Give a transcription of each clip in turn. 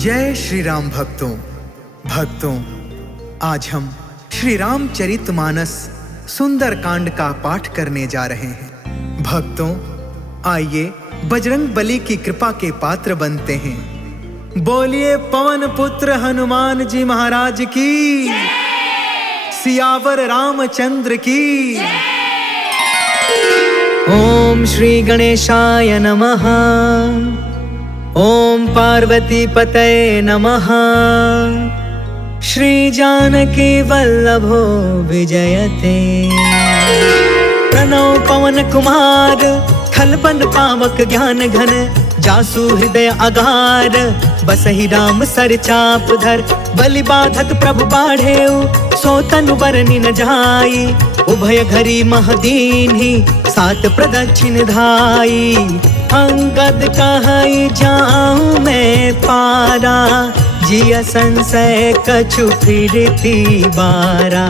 जय श्री राम भक्तों, आज हम श्री रामचरितमानस सुंदर कांड का पाठ करने जा रहे हैं। भक्तों, आइए बजरंग बली की कृपा के पात्र बनते हैं। बोलिए पवन पुत्र हनुमान जी महाराज की, सियावर रामचंद्र की। ओम श्री गणेशाय नमः। ओम पार्वती पतये नमः। श्री जानकी वल्लभो विजयते। प्रणव पवन कुमार, खलबन पावक ज्ञान घन। जासु हृदय अगार, बसहि राम सर चाप धर। बलि बाधक प्रभु बाढ़ेउ, सो तनु बरनि न जाई। उभय घरी महदीन्हि, सात प्रदक्षिण धाई। अंगद कहई जाऊं मैं पारा, जिया संशय कछु फिरती बारा।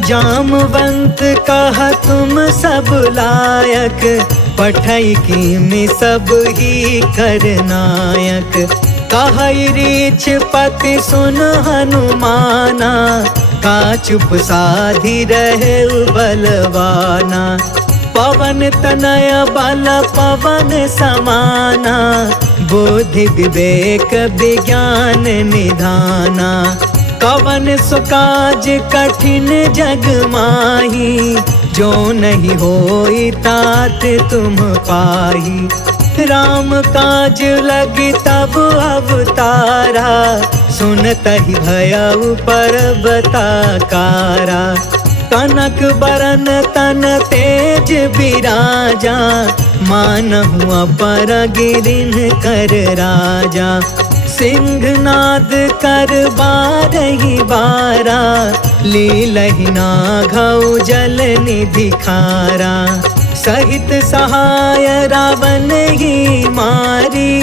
जामवंत कह तुम सब लायक, पठई की में सब ही करनायक। कहई रीछ पति सुन हनुमाना, का चुप साधी रहे बलवाना। पवन तनय बल पवन समाना, बुद्धि विवेक विज्ञान निधाना। कवन सुकाज कठिन जग माही, जो नहीं होई तात तुम पाही। राम काज लगी तब अवतारा, सुनतहि भयउ पर्वताकारा। कनक बरन तन तेज बिराजा, मानहु अपर गिरिन कर राजा। सिंहनाद कर बारहि बारा, लीलहि नाघउ जल निधि खारा। सहित सहाय रावण ही मारी,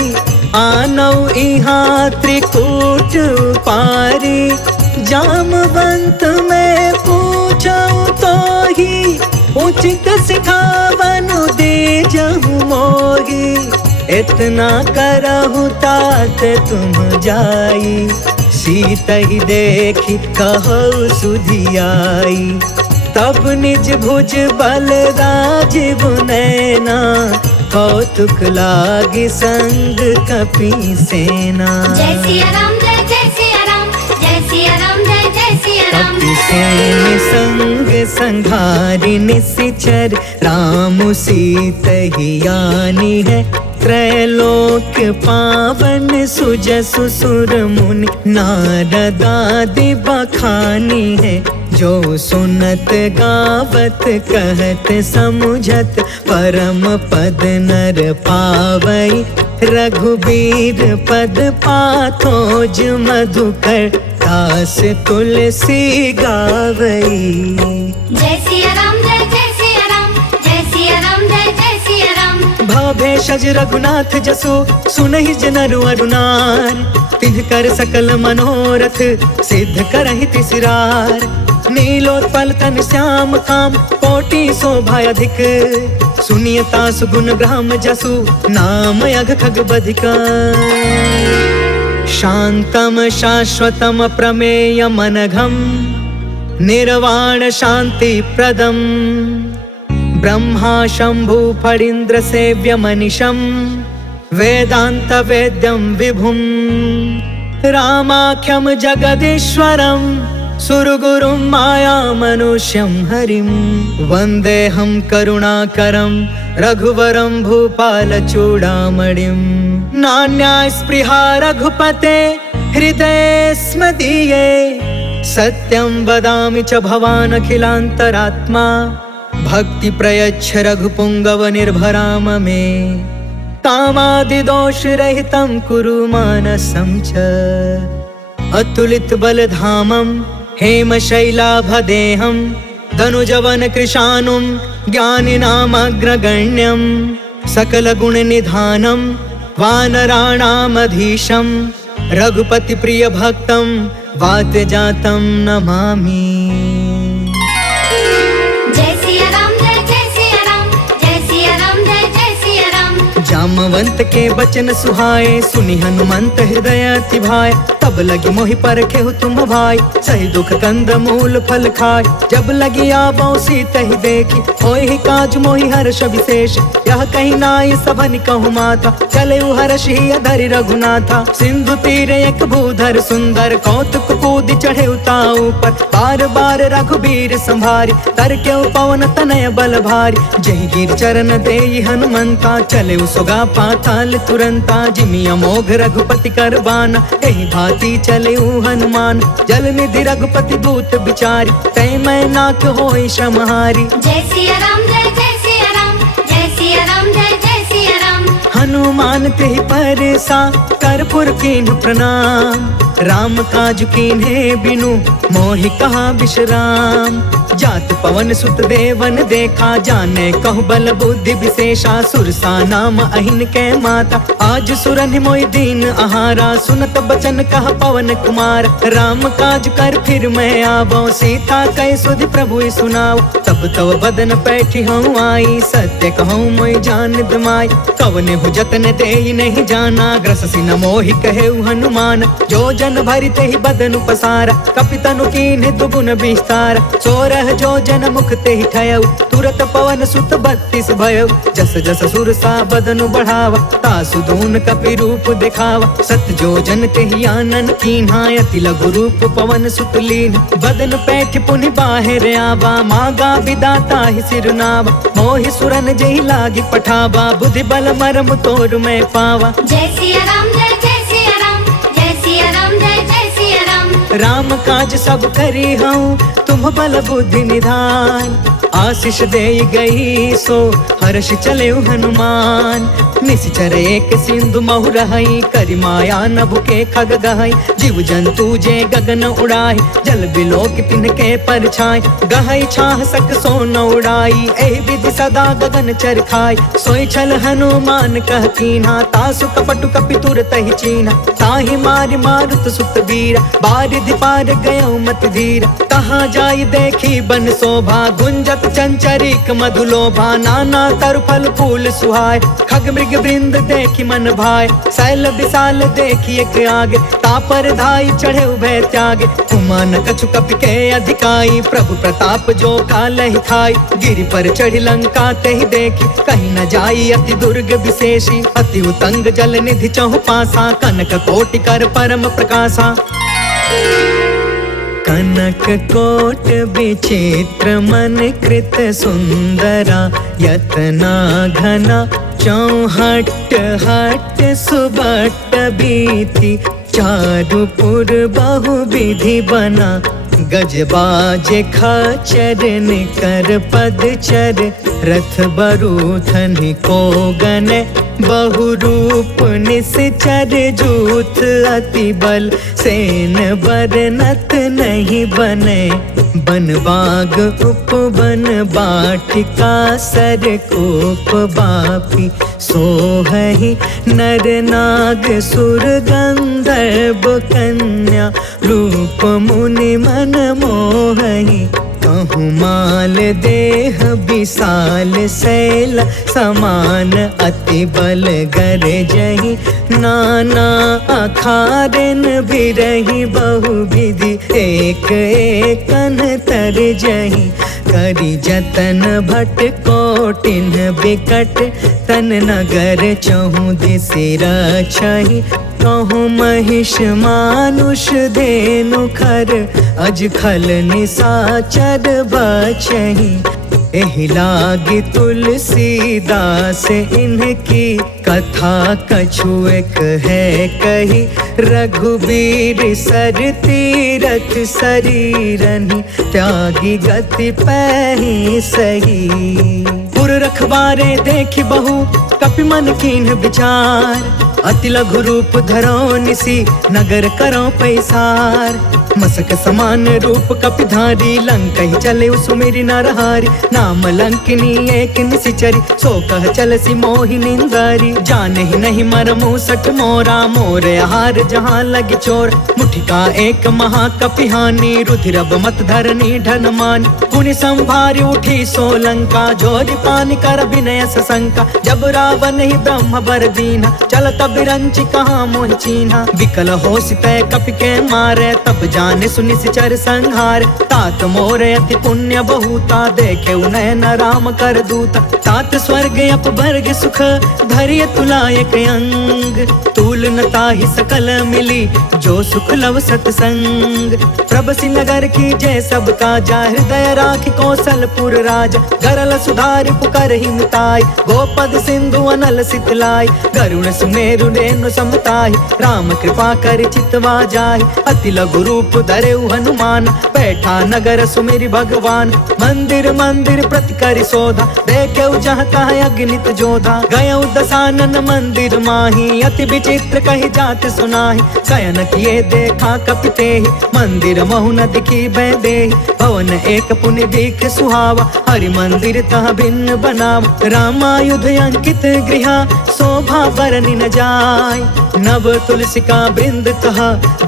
आनौ इहाँ त्रिकूट पारी। जामवंत में पूछऊं तो ही, उचित सिखावनु दे जहु मोही। इतना करहु तात तुम जाई, सीतहि देखी कहु सुधियाई। तब निज भुज बल राजीव नैना, कौतुक लागी संग कपि सेना। जय सिया राम, जय सिया राम, जय सिया राम, जय सिया राम। कपि सेन संग संघारि निशिचर, राम सीतहि यानी है। त्रैलोक पावन सुजसु सुर मुनि, नारद आदि बखानी है। जो सुनत गावत कहत समुझत, परम पद नर पावई। रघुबीर पद पाथोज मधुकर, दास तुलसी गावई। जय सिया राम, जय सिया राम, जय सिया राम, जय सिया राम। भव भेषज रघुनाथ जसु, सुनहि जनरु अरुनार। तिन्ह कर सकल मनोरथ, सिद्ध करहि तिसिरार। नीलोत्पल तन श्याम काम, कोटि शोभा अधिक। सुनियता सुगुण ब्रह्म जसु, नाम यग खग बधिका। शांतम शाश्वतम प्रमेय मनघम, निर्वाण शांति प्रदम। ब्रह्मा शंभु फणीन्द्र सेव्य मनिषम, वेदांत वेद्यम विभुम। रामाख्यम जगदीश्वरम, सुरगुरुं माया मनुष्यं हरिं। वन्देऽहं करुणाकरं, रघुवरं भूपाल चूडामणिं। नान्या स्पृहा रघुपते, हृदये स्मदीये। सत्यं वदामि च भवान् अखिलान्तरात्मा, भक्ति प्रयच्छ रघुपुङ्गव निर्भराम मे। कामादिदोष रहितं कुरु मानसं च, अतुलित बलधामं हेमशैलाभदेहं। तनुजवन कृशानुं, ज्ञानिनामग्रगण्यं। सकलगुणनिधानं, वानराणामधीशं। रघुपति प्रिय भक्तं, वातजातं नमामि। जय सिया राम, जय सिया राम, जय सिया राम, जय सिया राम। जामवंत के बचन सुहाए, सुनि हनुमंत हृदय अति भाए। तब लगी मोहि परखे हो तुम भाई, सही दुख कंद मूल फल खाए। जब लगी आबो सीतहि देखी, होहि काज मोहि हर्ष विशेष। यह कहीं नाई सबन कहु माथा, चले हर्ष ही अधरि रघुनाथा। सिंधु तीर एक भूधर सुंदर, कौतुक कूद चढ़े उताऊ पर। बार बार रघुबीर संभारी, तर के पवन तनय बल भारी। जहि गिर चरण देई हनुमंता, चले सुगा पाताल तुरंता। जिमि अमोघ रघुपति करबाना, एहि भांति चले हनुमान। जल निधि रघुपति दूत बिचारी, तै मैं नाक होई श्रमहारी। जय सिया राम जय जय सिया राम, जय सिया राम जय जय सिया राम। हनुमान तेहि परसा, कर्पूर कीन्ह प्रणाम। राम काज कीन्हे बिनु, मोहि कहा विश्राम। जात पवन सुत देवन देखा, जाने कहु बल बुद्धि विशेषा। सुरसा नाम अहिन के माता, आज सुरनि मोहि दीन आहारा। सुनत बचन कहा पवन कुमार, राम काज कर फिर मैं आवो। सीता कह सुधि प्रभु सुनाओ, तब तव बदन पैठी हूँ आई। सत्य कहूँ मोहि जान दमाई, कवने हो जतन देहि नहीं जाना। ग्रससि न मोहि कहे हनुमान, जो जन भरि तेहि बदनु पसारा। कपितनु कीन्हे दुगुन विस्तार, सोरह जो जन मुख तेहि ठयउ। तुरत पवन सुत 32 भयउ, जस जस सुरसा बदनु बढ़ावा। तासु दून कपि रूप दिखावा, सत जो जन तेहि आनन कीन्हा। अति लघु रूप पवन सुत लीन, बदन पैठ पुनि बाहिर आवा। मागा विदाता ही सिरनावा, मोहि सुरन जेहि लागी पठावा। बुद्धि बल मरम तोर मैं पावा। जय सिया राम जय जय सिया राम, जय सिया राम जय जय सिया राम। राम काज सब करी हूँ, तुम बल बुद्धि निधान। आशीष दे गई सो, हर्ष चले हनुमान। निश्चर एक सिंधु महु रहई, करि माया नभु के खग गहई। जीव जंतु जे गगन उड़ाई, जल बिलोक तिनके परछाई। गहई छाह सक सो न उड़ाई, एहि विधि सदा गगन चर खाई। सोई छल हनुमान कह कीन्हा, तासु कपटु कपि तुरत ही चीन्हा। ताहि मारि मारुत सुत वीरा, बारिधि पार गयो मति धीरा। कहाँ जाई देखी बन शोभा, गुंजत चंचरिक मधुलोभा। नाना तरु फल फूल सुहाय, खग मृग वृंद देखी मन भाय। शैल विशाल देखी एक आगे, तापर धाई चढ़े उभय त्यागे। उमान कछु कपि के अधिकाई, प्रभु प्रताप जो कालहि खाई। गिरि पर चढ़ी लंका तेहि देखी, कहीं न जाई अति दुर्ग विशेषी। अति उतंग जल निधि चहु पासा, कनक कोटि कर परम प्रकाशा। कनक कोट विचित्र मन कृत सुंदरा। यतना घना चौहट हट सुबट बीती। चारु पुर बहु विधि बना, गजबाज खचर निकर पदचर। रथ बरूथन को गन, बहु रूप निश्चर। जूथ अति बल, सेन बरनत नहीं बने। बन बाग उपवन बाटिका, सर कोप बापी। सोहहि नर नाग सुर गंधर्व कन्या। रूप मुनि मन मोहहि, कहूँ माल देह विशाल। शैल समान अति बल गरजहि, नाना अखारन बिरहि। बहु विधि एक एकन तरजहि। करि जतन भट कोटिन बिकट, तन नगर चहु दिसि रक्षहि। कहूँ महिष मानुष धेनु खर, अज खल निसाचर बचहि। एहि लागी तुलसीदास इनकी, कथा कछु एक है कही। रघुबीर सर तीरथ शरीरनि, त्यागी गति पैहि सही। पुर रखवारे देखि बहु, कपि मन कीन्ह विचार। अति लघु रूप धरो निसी, नगर करो पैसार। मसक समान रूप कपिधारी, लंकहि चले सुमिरि नरहारी। नाम लंकिनी एक निशिचरी, सो कह चलसि मोहि निंदारी। जानहि नहीं मरमु सठ मोरा, मोर आहार जहाँ लगी चोर। मुठिका एक महाकपिहानी, रुधिरब मत धरनी ढन मानी। पुनि संभारी उठी सो लंका, जोरि पानी स्वामी कर विनय सशंका, जब रावण ही ब्रह्म बर दीना, चलत बिरंच कहाँ मोह चीन्हा। विकल हो सितय कपि के मारे, तब जाने सुनि सिचर संहार। तात मोर अति पुण्य बहुता, देखे उनयन राम कर दूता। तात स्वर्ग अपवर्ग सुख, धैर्य तुलायक अंग। तूल न ताहि सकल मिली, जो सुख लव सतसंग। प्रभसि नगर की जय सब काजा, हृदय राखि कौशलपुर राजा। गरल सुधारि पुकर ही मिताई, गोपद सिंधु अनल सितलाई। गरुण सुमेरु रेणु समताहि, राम कृपा कर चितवा जाहि। अति लघु रूप धरेउ हनुमान, बैठा नगर सुमिरि भगवान। मंदिर मंदिर प्रति करि शोधा, देखेउ जहाँ तहाँ अगणित जोधा। गयउ दसानन मंदिर माही, अति विचित्र कहि जात सुनाहि। शयन किए देखा कपि तेहि, मंदिर महु न दिखी भय देहि। भवन एक पुनि दीख सुहावा, हरि मंदिर तह भिन्न बनावा। रामायुध अंकित गृह, शोभा बरनि न जाय। नव तुलसिका वृंद तह,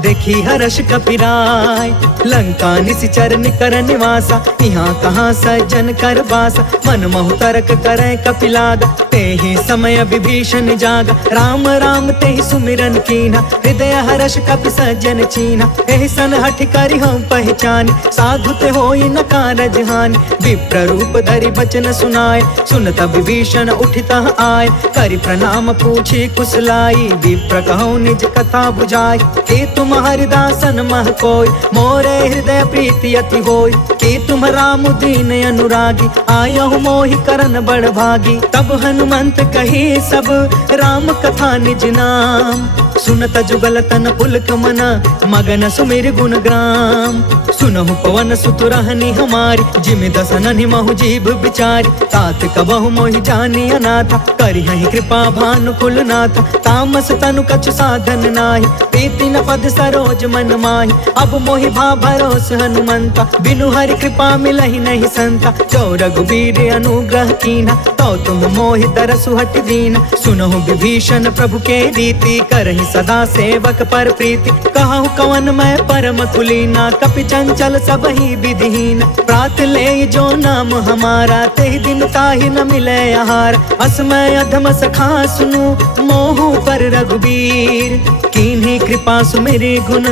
देखी हर्ष कपिराय। लंका निशिचर निकर निवासा, यहाँ कहाँ सज्जन कर बासा। मन महु तर्क करे कपिलागा, तेहि समय विभीषण जागा। राम राम तेहि सुमिरन कीन्हा, हृदय हर्ष कपि सज्जन चीन्हा। एहि सन हठि करि हम पहचानी, साधु ते होई न कारज हानि। विप्र रूप धरि बचन सुनाए, सुनत विभीषण उठितः आए। करि प्रणाम पूछी कुशलाई, विप्र कहौ निज कथा बुझाई। कि तुम हरिदासन मह कोय, मोरे हृदय प्रीति अति होय। कि तुम राम दीन अनुरागी, आयहु मोहि करन बड़ भागी। तब हनुमंत कही सब, राम कथा निज नाम। सुनत जुगल तन पुलक मन, मगन सुमिर गुण ग्राम। सुनहु पवन सुत रहनी हमारी, जिमि दसन महु जीव बिचारी। तात कबहु मोहि जानी अनाथा, करिहहि कृपा भानुकुल नाथा। तामस तनु कछु साधन नाही, प्रीति न पद सरोज मन माही। अब मोहि भा भरोस हनुमंता, बिनु हरि कृपा मिलहि नहीं संता। जो रघुबीर अनुग्रह कीन्हा, तो तुम मोहि तरसु हट दीना। सुनहु विभीषण प्रभु के रीति, करहि सदा सेवक पर प्रीति। कहु कवन मैं परम कुलीना, कपि चंचल सब ही विधिहीन। प्रात ले जो नाम हमारा, तेहि दिन ताहि न मिले आहार। असमय अधम सखा सुनु, मोहु पर रघुबीर। कीन्ही कृपा सुमिरि गुण,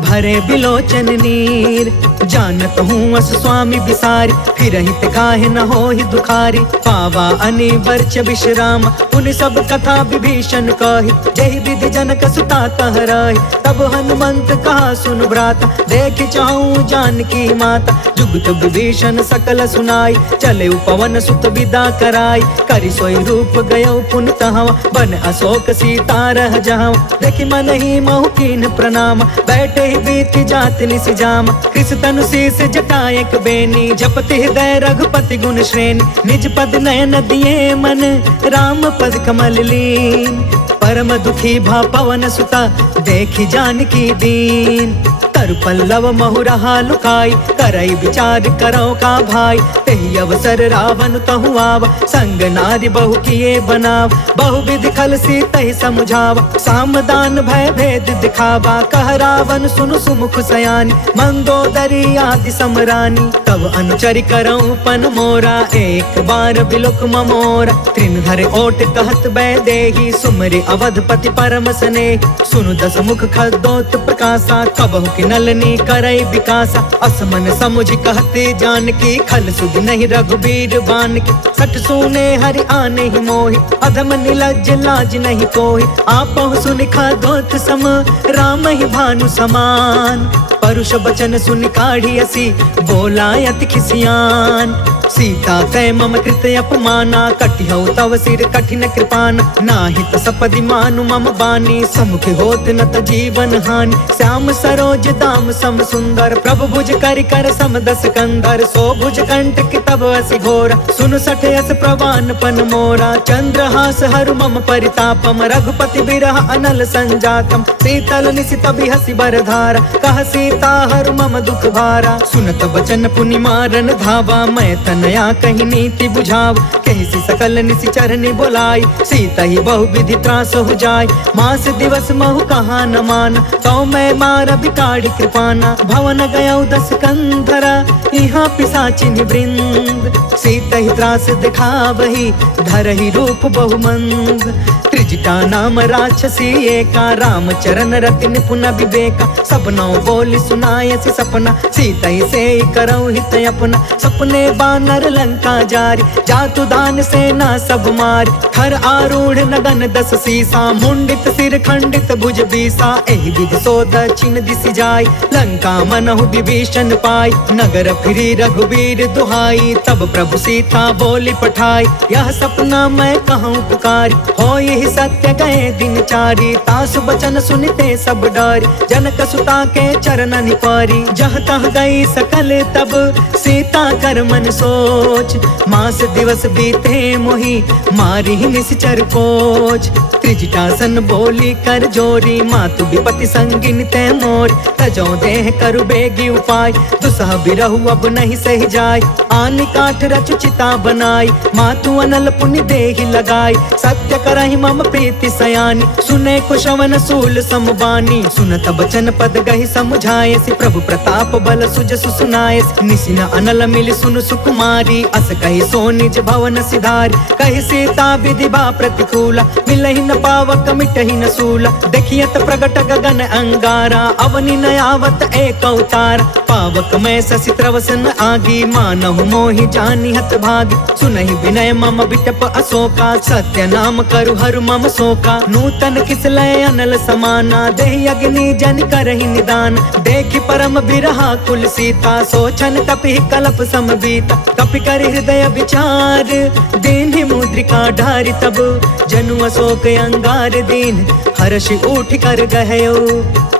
भरे बिलोचन नीर। जानत हूँ अस स्वामी बिसारी, फिर हित काहे न होहि दुखारी। पावा अनिवर्च विश्राम, उन सब कथा विभीषण कही। जहि विधि जनक सुता तह रही, तब हनुमंत कहा सुन भ्राता। देख चाहूं जानकी माता, जुगत विभीषण सकल सुनाई। चले पवन सुत विदा कराई, करि सोई रूप गयो पुन तहवा। बन अशोक सीता रह जावा, देखि मन ही महु कीन्ह प्रणाम। बैठे ही बीत जात निस जामा, कृष तनु शीस जटायक बेनी। जपति हृदय रघुपति गुण श्रेणी, निज पद नयन दिए मन, राम पद कमल लीन। परम दुखी भा पवन सुता, देखी जानकी दीन। तरु पल्लव महु रहा लुकाई, करई विचार करो का भाई। तेहि अवसर रावण तहु आवा, संग नारी बहु किए बनाव। बहु विधि खल सीतहि समुझावा, सामदान भय भेद दिखावा। कह रावण सुनु सुमुख सयानी, मंदोदरी आदि समरानी। तब अनुचरि करऊं पन मोरा, एक बार बिलुक ममोरा। तृण धरे ओट कहत बै देही, सुमरि अवधपति परम स्नेही। सुनु दस मुख खदोत प्रकाशा, कबहु कि नलनी करई विकासा। असमन समुझ कहते जानकी, खल सुध नहीं रघुबीर बान की। सठ सुने हरि आने ही मोहि, अधम निलज्ज लाज नहीं कोहि। आपहु सुनि खदोत सम, राम ही भानु समान। परुष बचन सुनि काढ़ी असी, बोला अति खिसियान। सीता तय मम कृत अपमाना, कटिहउ तव सिर कठिन कृपाना। नाहित सपदि मानु मम बानी, समुख होत न त जीवन हानि। श्याम सरोज दाम सम सुंदर, प्रभु भुज करि कर सम दस कंधर। सो भुज कंटक तब असि घोरा, सुन सठ यस प्रवान पन मोरा। चंद्रहास हरु मम परितापम, रघुपति बिरह अनल संजातम। शीतल निशित बिहसि बरधारा, कह सीता हरु मम दुख भारा। सुनत बचन पुनि मारन धावा, मैं तन नया कही नीति बुझाव, कही सी सकल निसी चरनी बोलाई, सीता ही बहु विधि त्रास हो जाय। मास दिवस महु कहा न मान, तो मैं मार बिकाड़ी कृपाना। भवन गया 10 कंधरा, यहाँ पिशाचिन वृंद, सीता ही त्रास दिखावही, धरहि रूप बहुमंद। त्रिजटा नाम राक्षसी एका, राम चरण रति निपुण विवेका। सपनों बोली सुनाय से सपना, सीता ही से करऊ हित अपना। सपने बानर लंका जारी, जातु दान सेना सब मारी। खर आरूढ़ नगन 10 सीसा, मुंडित सिर खंडित भुज बीसा। एहि विधि सो दक्षिण दिस जाय, लंका मनहु विभीषण पाय। नगर फिरी रघुवीर दुहाई, तब प्रभु सीता बोली पठाई। यह सपना मैं कहूँ पुकारी, हो यही सत्य गए दिन चारी। तासु बचन सुनते सब डरी, जनक सुता के चरण निपारी। जह तह गई सकल तब सीता कर मन सोच, मास दिवस बीते मोहि मारी निश्चर कोच। त्रिजटासन बोली कर जोरी, मातु विपति संगिन ते मोर। तजो देह करु बेगी उपाय, दुसह बिरहु अब नहीं सही जाय। आन काठ रचु चिता बनाई, मातु अनल पुण्य देहि लगाई। सत्य करहि मम प्रीति सयानी, सुने कुशवन सूल समबानी। सुनत बचन पद गहि समझाए, प्रभु प्रताप बल सुजसु सुनाए। निसिन अनल मिल सुन सुकुमारी, अस कहि सो निज भवन सिधारी। कहि सीता विधि बा प्रतिकूला, मिलहि न पावक मिटहि न सूला। देखियत प्रगट गगन अंगारा, अवनि न आवत एक अवतार। पावक में शशि त्रवसन आगी, मानहु मोहि जानि हत भागी। सुनहि विनय मम बिटप अशोका, सत्य नाम करु हरु मम शोका। नूतन किसलय अनल समाना, देहि अग्नि जन करहि निदान। देखि परम बिरहा कुल सीता, सोचन कपि कलप समबीता। कपि कर हृदय विचार, दीन्हि मुद्रिका ढारि तब। जनु अशोक अंगार दीन, हर्षि उठ कर गहयो।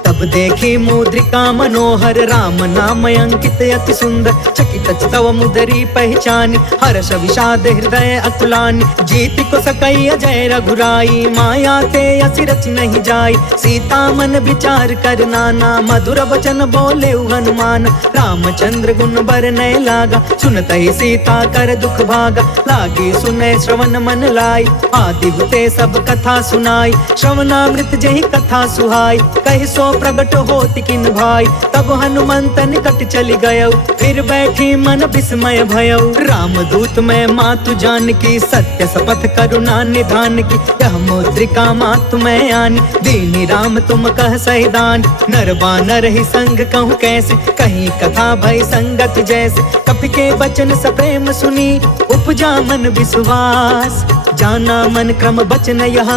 तब देखी मुद्रिका मनोहर, राम नाम अंकित अति सुंदर। चकित तव मुदरी पहचानी, हर्ष विषाद हृदय अकुलानी। जीत को सकई अजय रघुराई, माया ते असि रच नहीं जाई। सीता मन विचार कर नाना, मधुर वचन बोले हनुमान। रामचंद्र गुण बरनय लागा, सुनत ही सीता कर दुख भागा। लागी सुनय श्रवण मन लाई, आदि हुते सब कथा सुनाई। श्रवणामृत जहि कथा सुहाई, कहि सो प्रगट होति किन भाई। तब हनुमंत निकट चली गयो, फिर बैठी मन विस्मय भयो। राम दूत में मातु जान की, सत्य शपथ करुणा निधान की। यह मुद्रिका मातु में आनी, दीनी राम तुम कह सहिदान। नर बानर ही संग कहूँ कैसे, कहीं कथा भई संगत जैसे। कपि के वचन सप्रेम सुनी, उपजा मन विश्वास। जाना मन क्रम बचन यह,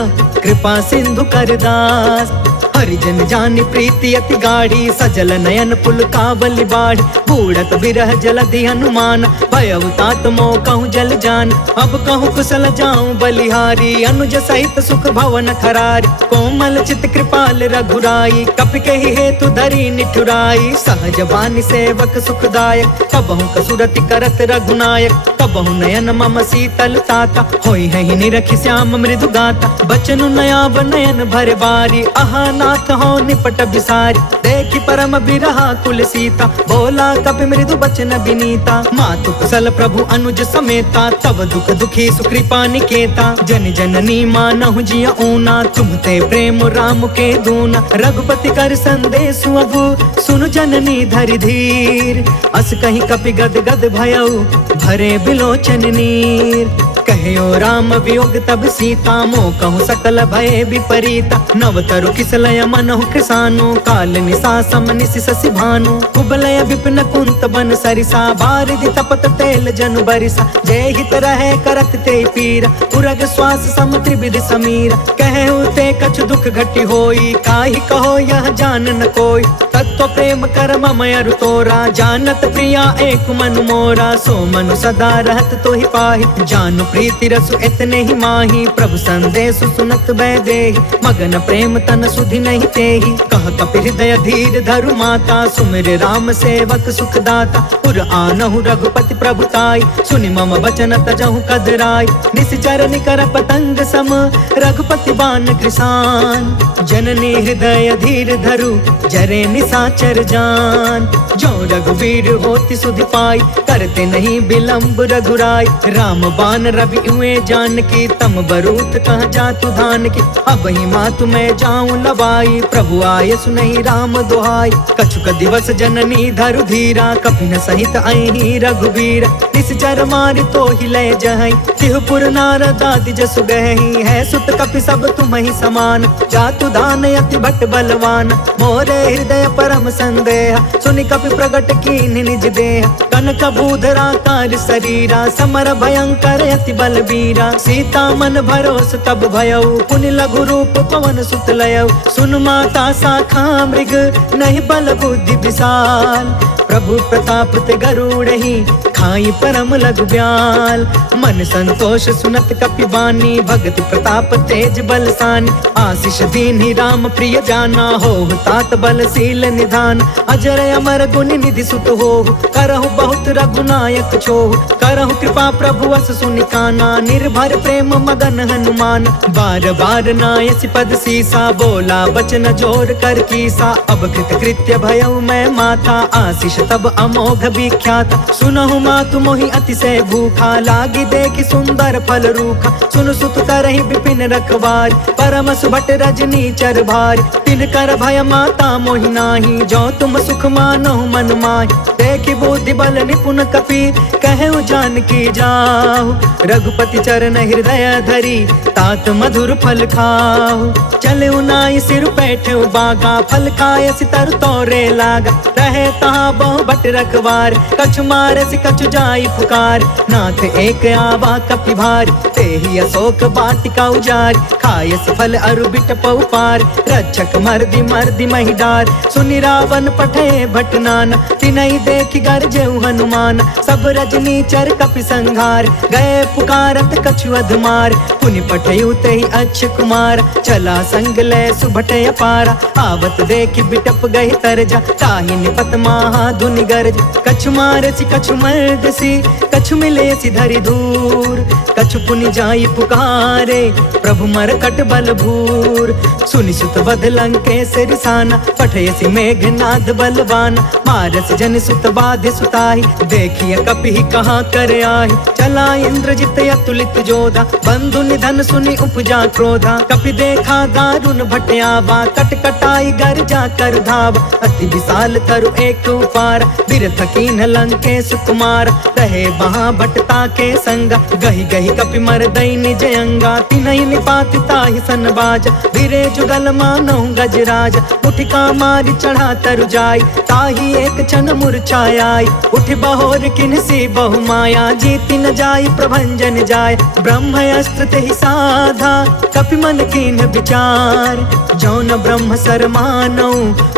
कृपा सिंधु कर दास। हरिजन जानि प्रीति अति गाढ़ी, सजल नयन पुल कावली बाढ़। बूढ़त बिरह जलधि हनुमान, भयउ तात मोह कहूँ जल जान। अब कहूँ कुशल जाऊं बलिहारी, अनुज सहित सुख भवन खरारी। कोमल चित कृपाल रघुराई, कपि कहि हेतु धरी निठुराई। सहज बानी सेवक सुखदायक, कबहु कसुरति करत रघुनायक। कबहु नयन मम शीतल ताता, होई है निरखि श्याम मृदु गाता। बचनु नयाब नयन भर बारी, आहा नाथ हो निपट बिसारी। देखि परम बिरहा कुल सीता, बोला कपि मृदु बचन विनीता। मातु कुशल प्रभु अनुज समेता, तब दुख दुखी सुकृपा निकेता। जन जननी मानहु जिय ऊना, तुमते प्रेम राम के दूना। रघुपति कर संदेशु अगु, सुनु जननी धरि धीर। अस कहीं कपि गद गद भयउ, भरे बिलोचन नीर। कहो राम वियोग तब सीता, मोह कहूँ सकल भय विपरीता। नव तरु किसलय मनहु कृसानु, काल निशा सम निशि शशि भानु। कुबलय विपिन कुंत बन सरिसा, बारिधि तपत तेल जनु बरिसा। जय हित रहे करत ते पीरा, उरग श्वास सम त्रिविधि समीरा। कहु ते कछु दुख घटी होई, काहि कहो यह जान न कोई। तत्व प्रेम कर ममय तोरा, जानत प्रिया एक मनु मोरा। सो मनु सदा रहत तो ही पाहि, जानु प्रीति रसु इतने ही माही। प्रभु संदेश सुनत भय देहि, मगन प्रेम तन सुधि नहीं तेहि। कह कपि हृदय धीर धरु माता, सुमिर राम सेवक सुखदाता। पुर आनहु रघुपति प्रभुताई, सुनि मम बचन तजहु कदराई। निश्चर निकर पतंग सम, रघुपति बान कृसान। जननी हृदय धीर धरु जरे निशाचर जान। जो रघुवीर होति सुधि पाई, करते नहीं विलंब रघुराई। राम बान रवि हुए जान की, तम बरूत कह जातु धान की। अब ही मातु मैं जाऊं लवाई, प्रभु आय सुनहि राम दुहाई। कछुक दिवस जननी धरु धीरा, कपिन सहित अहि रघुवीर। निश्चर मारि तो ही लय जहई, तिहुपुर नारद आदि जसु गहई। है सुत कपि सब तुम्हि समान, जातु दान अति भट बलवान। मोरे हृदय परम संदेह, सुनि कपि प्रगट कीन्हि निज देह। कनक बूधरा कार शरीरा, समर भयंकर अति बलबीरा। सीता मन भरोस तब भयउ, पुनि लघु रूप पवन सुत लयउ। सुन माता शाखा मृग, नहीं बल बुद्धि विशाल। प्रभु प्रताप ते गरुड़हि, खाई परम लघु ब्याल। मन संतोष सुनत कपि बानी, भगति प्रताप तेज बलसानी। आशीष दीन्हि राम प्रिय जाना, होहु तात बलशील निधान। अजर अमर गुनि निधि सुत होहु, करहु बहुत रघुनायक छोहु। करहु कृपा प्रभु अस सुनि काना, निर्भर प्रेम मगन हनुमान। बार बार नायसि पद सीसा, बोला बचन जोर कर कीसा। अब कृत कृत्य भयउ मैं माता, आशीष तब अमोघ विख्यात। सुनहु मातु मोहि अतिशय भूखा, लागी देखि सुंदर फल रूखा। सुन सुत करहि विपिन रखवार, परम सुभट रजनी चर भार। तिन कर भय माता मोहि नाही, जो तुम सुख मानहु मन माहि। देखि बुद्धि बल निपुण कपि, कहु जानकी जाहु। रघुपति चरण हृदय धरी, तात मधुर फल खाहु। चलउ नाई सिर बैठउ बागा, फल खाय सितर तोरे लागा। रहे तहाँ बहु भट रखवार, कछु मारसि कछु जाई पुकार। नाथ एक आवा कपि भारी, तेहि अशोक वाटिका उजारी। खायस फल अरु बिटपउ पार, रक्षक मर्दि मर्दि महि डार। सुनि रावण पठे भट नाना, तिनहि देखि गरजेउ हनुमान। सब रजनी चर कपि संघार, गए पुकारत कछु अधमार। पुनि पठयु तेहि अक्ष कुमार, चला संग लय सुभट अपारा। आवत देखि बिटप गहि तरजा, ताहि निपत महा धुनि गरज। कछु मारसि कछु मर्दसि, कछु मिलेसि धरि धूर। कछु पुनि जाई पुकारे, प्रभु मरकट बल भूर। सुनि सुत वध लंकेश रिसाना, पठयसि मेघनाद बलवान। मारस जन सुत बाधे सुताहि, देखिए कपि कहाँ कर आहि। चला इंद्रजित अतुलित जोधा, बंधु निधन सुनि उपजा क्रोधा। कपि देखा दारुण भट आवा, कट कटाई गर्जा कर धावा। अति विशाल तरु एक उपार, बिरथ कीन लंकेश कुमार। रहे वहाँ भटता के संगा, गहि गहि कपि मरदई निज अंगा। तिनहि निपाति ताहि सन बाजा, बिरे जुगल मानहु गजराज। उठिका मारि चढ़ा तरु जाई, ताहि एक क्षण मूर्छाई। उठ बहोर किन्सी बहु माया, जीति न जाई प्रभंजन जाय। ब्रह्म अस्त्र तेहि साधा, कपि मन कीन विचार। जौन ब्रह्म सर मानौ,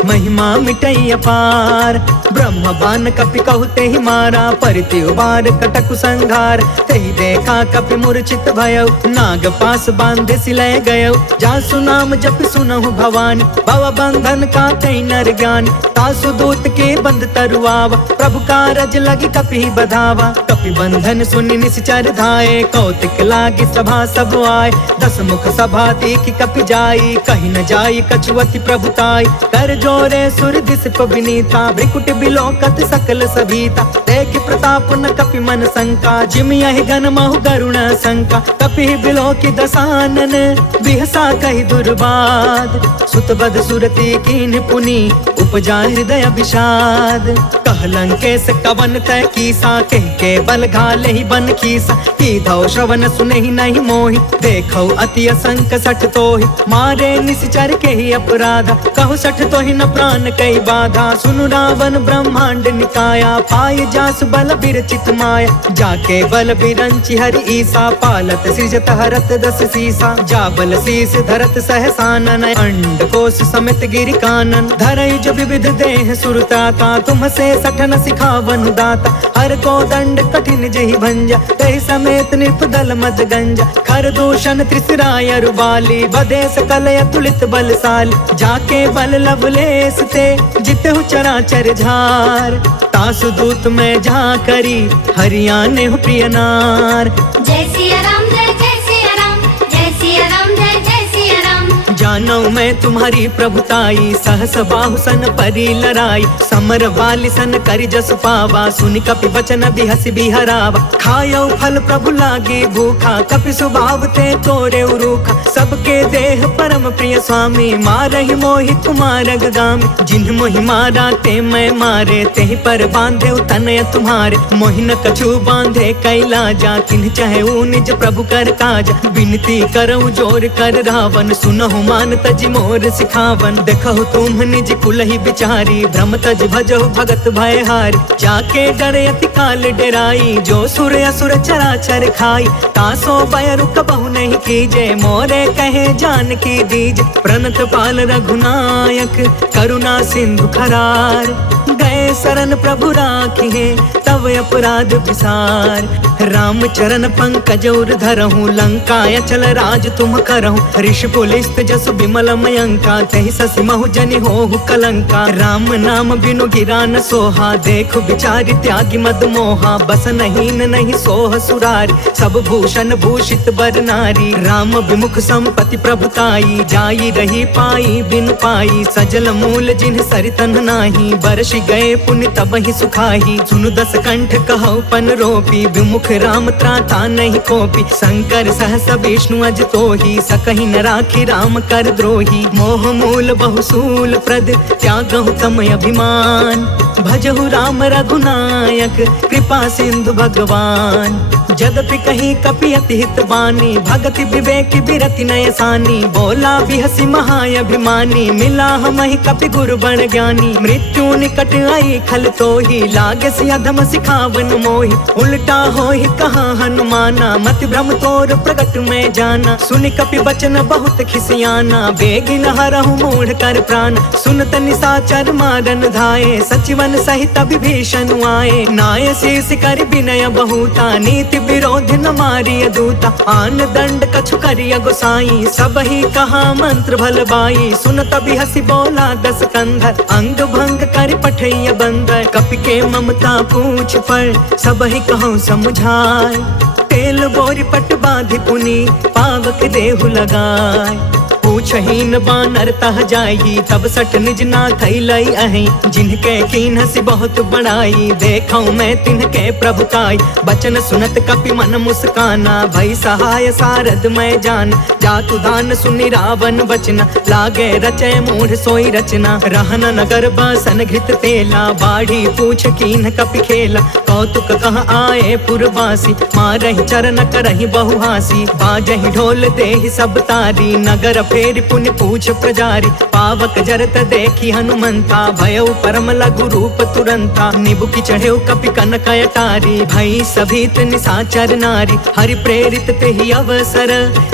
महिमा मिटई अपार। ब्रह्म बान कपि कहु तेहि मारा, परिति उबार कटकु संघार। तेहि देखा कपि मूर्छित भयउ, नाग पास बांधे सिलय गयउ। जासु नाम जप सुनहु भवानी, भव बंधन काटै नर ज्ञानी। तासु दूत के बंध तरुआवा, प्रभु कारज लगी कपि बधावा। कपि बंधन सुनि निश्चर धाये, कौतिक लागी सभा सब आए। दस मुख सभा देखि कपि जाई, कहि न जाई कछुअति प्रभुताई। कर जोरे सुर दिसप विनीता, भ्रिकुट बिलोकत सकल सभीता। देखि प्रताप न कपि मन शंका, जिम यहि घन महु गरुण शंका। कपि बिलोकि दसानन, बिहसा कहि दुर्बाद। सुत बध सुरति कीन्ह पुनि, उपजा हृदय विषाद। कह लंकेश कवन तय कीसा, कह के बल घाले ही बन खीसा। कीधौ श्रवण सुनहि नहीं मोहि, देखौ अति असंक सठ तोहि। मारे निश्चर के ही अपराधा, कहु सठ तोहि न प्राण कई बाधा। सुनु रावण ब्रह्मांड निकाया, पाय जासु बल बिरचित माया। जाके बल बिरंचि हरि ईसा, पालत सृजत हरत दस सीसा। जा बल शीस धरत सहसानन, अंड कोश समित गिरि कानन। धरई जो विविध देह सुरता का, तुम से सठन सिखावन दाता। हर को दंड कठिन जहि भंजा, तहि समेत नृप दल मद गंजा। खर दूषण त्रिसराय रुबाली, बधे सकल अतुलित बलशाली। जाके बल लवलेस ते, जितहु चराचर झार। तासु दूत में जा करी, हरियाणे हु प्रिय नार। जय सिया राम, जय जय सिया राम, जय सिया राम, जय जय सिया राम। जानो मैं तुम्हारी प्रभुताई, सहस बाहु सन परी लड़ाई, समर वाली सन करि जस पावा, सुनि कपि वचन बिहसि बिहरावा। खायो फल प्रभु लागी भूखा, कपि स्वभाव ते तोरे उरूखा, सबके देह परम प्रिय स्वामी, मारहि मोहि कुमार गामी। जिन्ह मोहि मारा ते मैं मारे, तेहि पर बांधे तनय तुम्हारे, मोहि न कछु बांधे कैलाजा, किन्ह चाहे निज प्रभु कर काज। विनती करऊं जोर कर रावण, सुनहु मान तज मोर सिखावन। देखहु तुम निज कुलहि बिचारी, भ्रम तज भजहु भगत भय हारी। जाके डरे अति काल डेराई, जो सुर असुर चराचर खाई। तासो भय रुक बहु नहीं कीजे, मोरे कहे जान की दीज। प्रणत पाल रघुनायक, करुणा सिंधु खरार, गए शरण प्रभु राखिए, तब अपराध विसार। राम चरण पंकज उर धरहूँ, लंका अचल राज तुम करहूँ। ऋषि पुलिस्त जसु विमल मयंका, तहि ससि महु जनि होहु कलंका। राम नाम बिनु गिरा न सोहा, देखु बिचारी त्यागी मद मोहा। बस नहीं सोह सुरारी, सब भूषण भूषित बर नारी। राम विमुख संपत्ति प्रभुताई, जाई रही पाई बिनु पाई। सजल मूल जिन्ह सरितन नाही, बरसि गए पुण्य तब ही सुखाही। सुनु दस कंठ कहु पन रोपी, विमुख राम त्राता नहीं कोपी। शंकर सहस विष्णु अज तोही, सकहि न राखी राम कर द्रोही। मोह मूल बहुसूल प्रद, त्यागहु तम अभिमान। भजहु राम रघुनायक, कृपा सिंधु भगवान। जदपि कही कपि अति हित बानी, भगति विवेक बिरति नय सानी। बोला बिहसि महाअभिमानी, मिला हमहि कपि गुरु बड़ ज्ञानी। मृत्यु निकट आई खल तोही, लागे सि अधम सिखावन मोही। उल्टा होहि कहा हनुमाना, मति भ्रम तोर प्रगट में जाना। सुनि कपि बचन बहुत खिसियाना, बेगिन हरहु मूढ़ कर प्राण। सुनत निशाचर मारन धाये, सचिवन सहित विभीषण आए। नाय शीस कर विनय बहुता, नीति विरोध न मारिय दूता। आन दंड कछु करिय गोसाई, सब ही कहा मंत्र भल बाई। सुनत बिहसि बोला दस कंधर, अंग भंग कर पठैय बंदर। कपि के ममता पूछ पर, सब ही कहूँ समुझाय। तेल बोरी पट बांधि पुनि, पावक देहु लगाय। पूछहीन बानर तह जाई, तब सठ निज नाथ लई अहि। जिनके कीन हसी बहुत बड़ाई, देखऊं मैं तिनके प्रभुताई। बचन सुनत कपि मन मुस्काना, भई सहाय सारद मैं जान। जातु दान सुनि रावण बचना, लागे रचय मूढ़ सोई रचना। रहन नगर बासन घृत तेला, बाढ़ी पूछ कीन कपि खेला। कौतुक कह आए पुरवासी, मारहि चरण करहि बहुहासी। बाजहि ढोल देहि सब तारी, नगर फेरि पुण्य पूछ प्रजारी। पावक जरत देखी हनुमंता, भयउ परम लघु रूप तुरंता। निबुकि चढ़ेउ कपि कनक अटारी, भई सभीत निशाचर नारी। हरि प्रेरित तेहि अवसर,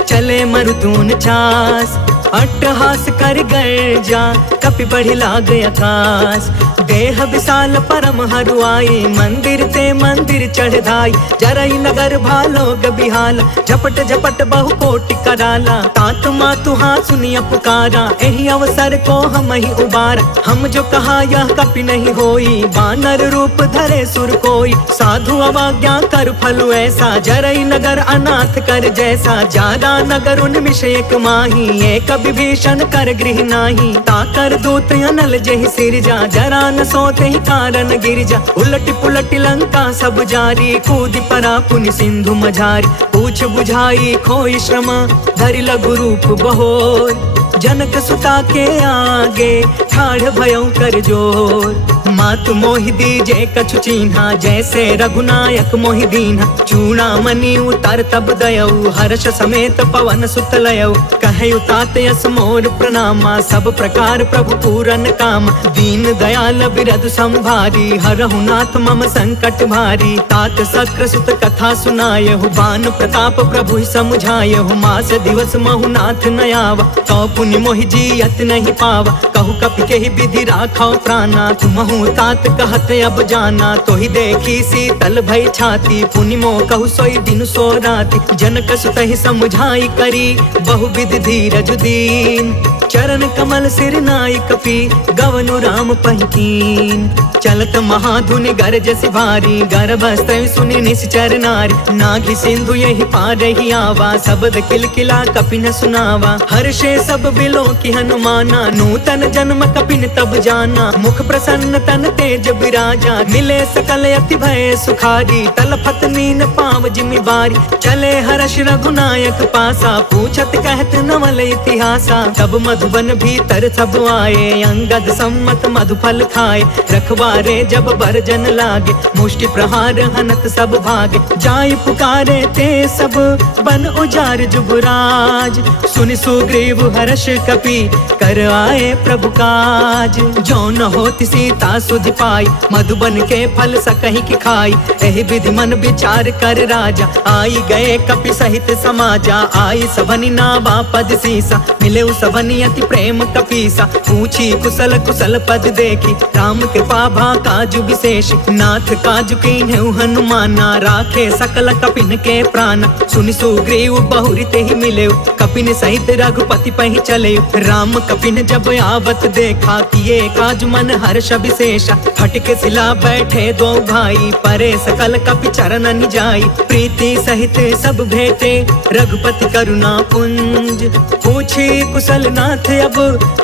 चले मरुतून चास। अट्टहास कर गर्जा, कपि बढ़ि लाग आकाश। देह विशाल परम हरुआई, मंदिर ते मंदिर चढ़ धाई। जरई नगर भालोग बिहाला, झपट झपट बहु कोटि कराला। तात मातु हाँ सुनिय पुकारा, एहि अवसर को हम ही उबारा। हम जो कहा यह कपि नहीं होई, बानर रूप धरे सुर कोई। साधु अवज्ञा कर फलु ऐसा, जरई नगर अनाथ कर जैसा। जादा नगर उन्मिष एक माही, एक विभीषण कर गृह नाही। ताकर दूत अनल जहि सिरजा, जरा न सोते ही कारण गिरजा। उलट पुलट लंका सब जारी, कूदि परा पुनि सिंधु मझारी। पूछ बुझाई खोई श्रम, धरि लघु रूप बहोर। जनक सुता के आगे, ठाढ़ भयउ कर जोर। मातु मोहि दीजे कछु चीन्हा, जैसे रघुनायक मोहि दीन्हा। चूड़ामणि उतर तब दयऊ, हर्ष समेत पवन सुत लयऊ। कहयु तात यस मोर प्रणामा, सब प्रकार प्रभु पूरन काम। दीन दयाल बिरधु संभारी, हरहु नाथ मम संकट भारी। तात सक्र सुत कथा सुनायहु, बान प्रताप प्रभु समुझायहु। मास दिवस महु नाथ न आवा, कौ पुनि मोहि जियत नहीं पावा। कहु कपि केहि विधि राखौ प्राणा, तुमहु कहूँ तात कहत अब जाना, तो ही देखी शीतल भई छाती। पुनि मो कहु सोई दिन सो राति, जनक सुतहि समझाई करी बहुविध धीरज दीन। चरण कमल सिर नाई कपि गवनु राम पहिकीन। चलत महाधुनि गरजसि भारी, गर्भस्त्र सुनि निश्चर नारी। नाघि सिंधु यही पार ही आवा, शब्द किलकिला कपिन सुनावा। हर्षे सब बिलो की हनुमाना, नूतन जन्म कपिन तब जाना। मुख प्रसन्न तन तेज विराजा, मिले सकल अति भय सुखारी। तलफत नीन पाव जिमि बारी, चले हर्ष रघुनायक पासा। पूछत कहत नवल इतिहासा, तब मधुबन भीतर सब आए। अंगद सम्मत मधुफल खाए, रखवारे जब बरजन लागे। मुष्टि प्रहार हनत सब भागे, जाय पुकारे ते सब बन उजार जुगराज। सुनि सुग्रीव हर्ष कपि कर आए प्रभु काज। जो न होति सीता सुधि पाई, मधुबन के फल सकहि की खाई। एहि विधि मन विचार कर राजा, आई गए कपि सहित समाजा। आई सबनि नावा पद सीसा, मिले सबनि अति प्रेम कपीसा। पूछी कुशल कुशल पद देखी, राम कृपा भा काजु विशेष। नाथ काजु कीन्हु हनुमाना, राखे सकल कपिन के प्राण। सुनि सुग्रीव बहुरी तेहि मिले, कपिन सहित रघुपति पहि चले। राम कपिन जब आवत देखा, किए काज मन हर्ष विशेषा। फटके सिला बैठे दो भाई, परे सकल कपि चरण जाई। प्रीति सहित सब भेटे, रघुपति करुणा पुंज। पूछी कुशल नाथ अब,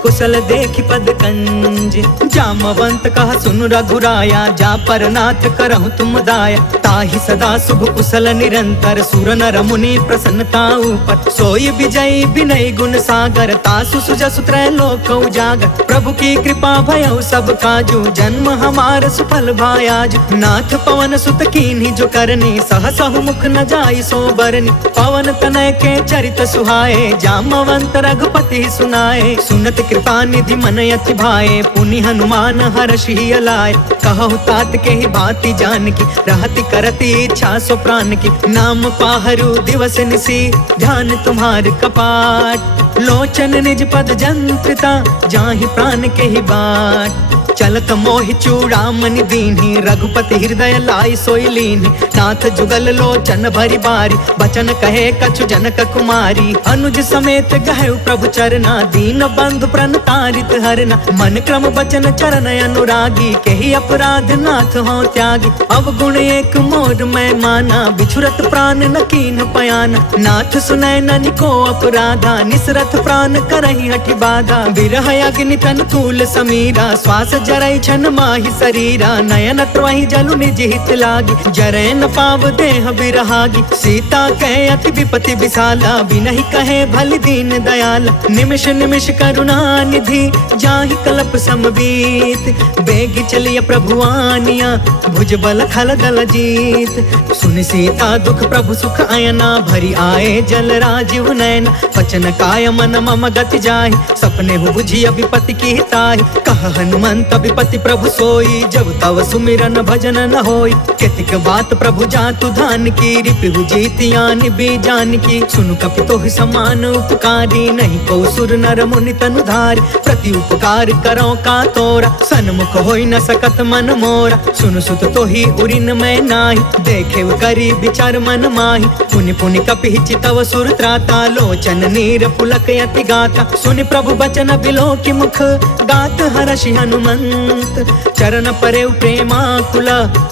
कुशल देखि पद कंज। जामवंत कहा सुन रघुराया, जा पर नाथ करहु तुम दाया। ताहि सदा शुभ कुशल निरंतर, सुर नर मुनि प्रसन्नता ऊपर। सोई विजयी विनय गुण सागर, तासु सुजसु त्रैलोक उजागर। प्रभु की कृपा भयउ सब काजू, जन्म हमार सुफल भायाज। नाथ पवन सुत कीन्ही जो करनी, सहसहु मुख न जाई सो बरनी। पवन तनय के चरित सुहाए, जामवंत रघुपति सुनाए। सुनत कृपा निधि मन अति भाए, पुनि हनुमान हर्षि अलाए। कहु तात के ही बाती जान की, रहति करती इच्छा सो प्राण की। नाम पाहरु दिवस निसी, ध्यान तुम्हार कपाट। लोचन निज पद जंत्रिता, जाहि प्राण के ही बाट। चलत मोहि चूड़ामणि दीन्ही, रघुपति हृदय लाई सोई लीन्ही। नाथ जुगल लोचन भरी बारी, बचन कहे कछु जनक कुमारी। अनुज समेत गहु प्रभु चरना, दीन बंधु प्रण तारित हरना। मन क्रम बचन चरण अनुरागी, केहि अपराध नाथ हो त्यागी। अवगुण एक मोर मैं माना, बिछुरत प्राण न कीन्ह पयाना। नाथ सुनय ननिको अपराधा, निसरथ प्राण करहि हठि बाधा। बिरह अग्नि तन तूल समीरा, श्वास जरई छन माहि शरीरा। नयन त्वहि जलु निज हित लागी, जरै न पाव देह बिरहागी। सीता कहे अति विपति विशाला, बिनहि कहे भल दीन दयाला। निमिष निमिष करुणा निधि, जाहि कल्प समबीत। बेगी चलिय प्रभु आनिया, भुज बल खल दल जीत। सुनि सीता दुख प्रभु सुख अयना, भरी आए जल राजीव नयना। वचन काय मन मम गति जाहि, सपने हु बुझी विपति की ताहि। कह हनुमंत विपति प्रभु सोई, जब तव सुमिरन भजन न होई। केतिक बात प्रभु जातु धान की, रिपु जीति आन बीजान की। सुनु कपि तोहि समान उपकारी, नहीं को सुर नर मुनि तनु धारी। प्रति उपकार करो का तोरा, सन्मुख होई न सकत मन मोरा। सुनु सुत तोहि उरिन मैं नाही, देखे करी विचार मन माही। पुनि पुनि कपि चितव सुर त्राता, लोचन नीर पुलक यति गाता। सुनि प्रभु बचन बिलो की मुख, गात हर्षि हनुमंत। चरण परे प्रेमाकुल,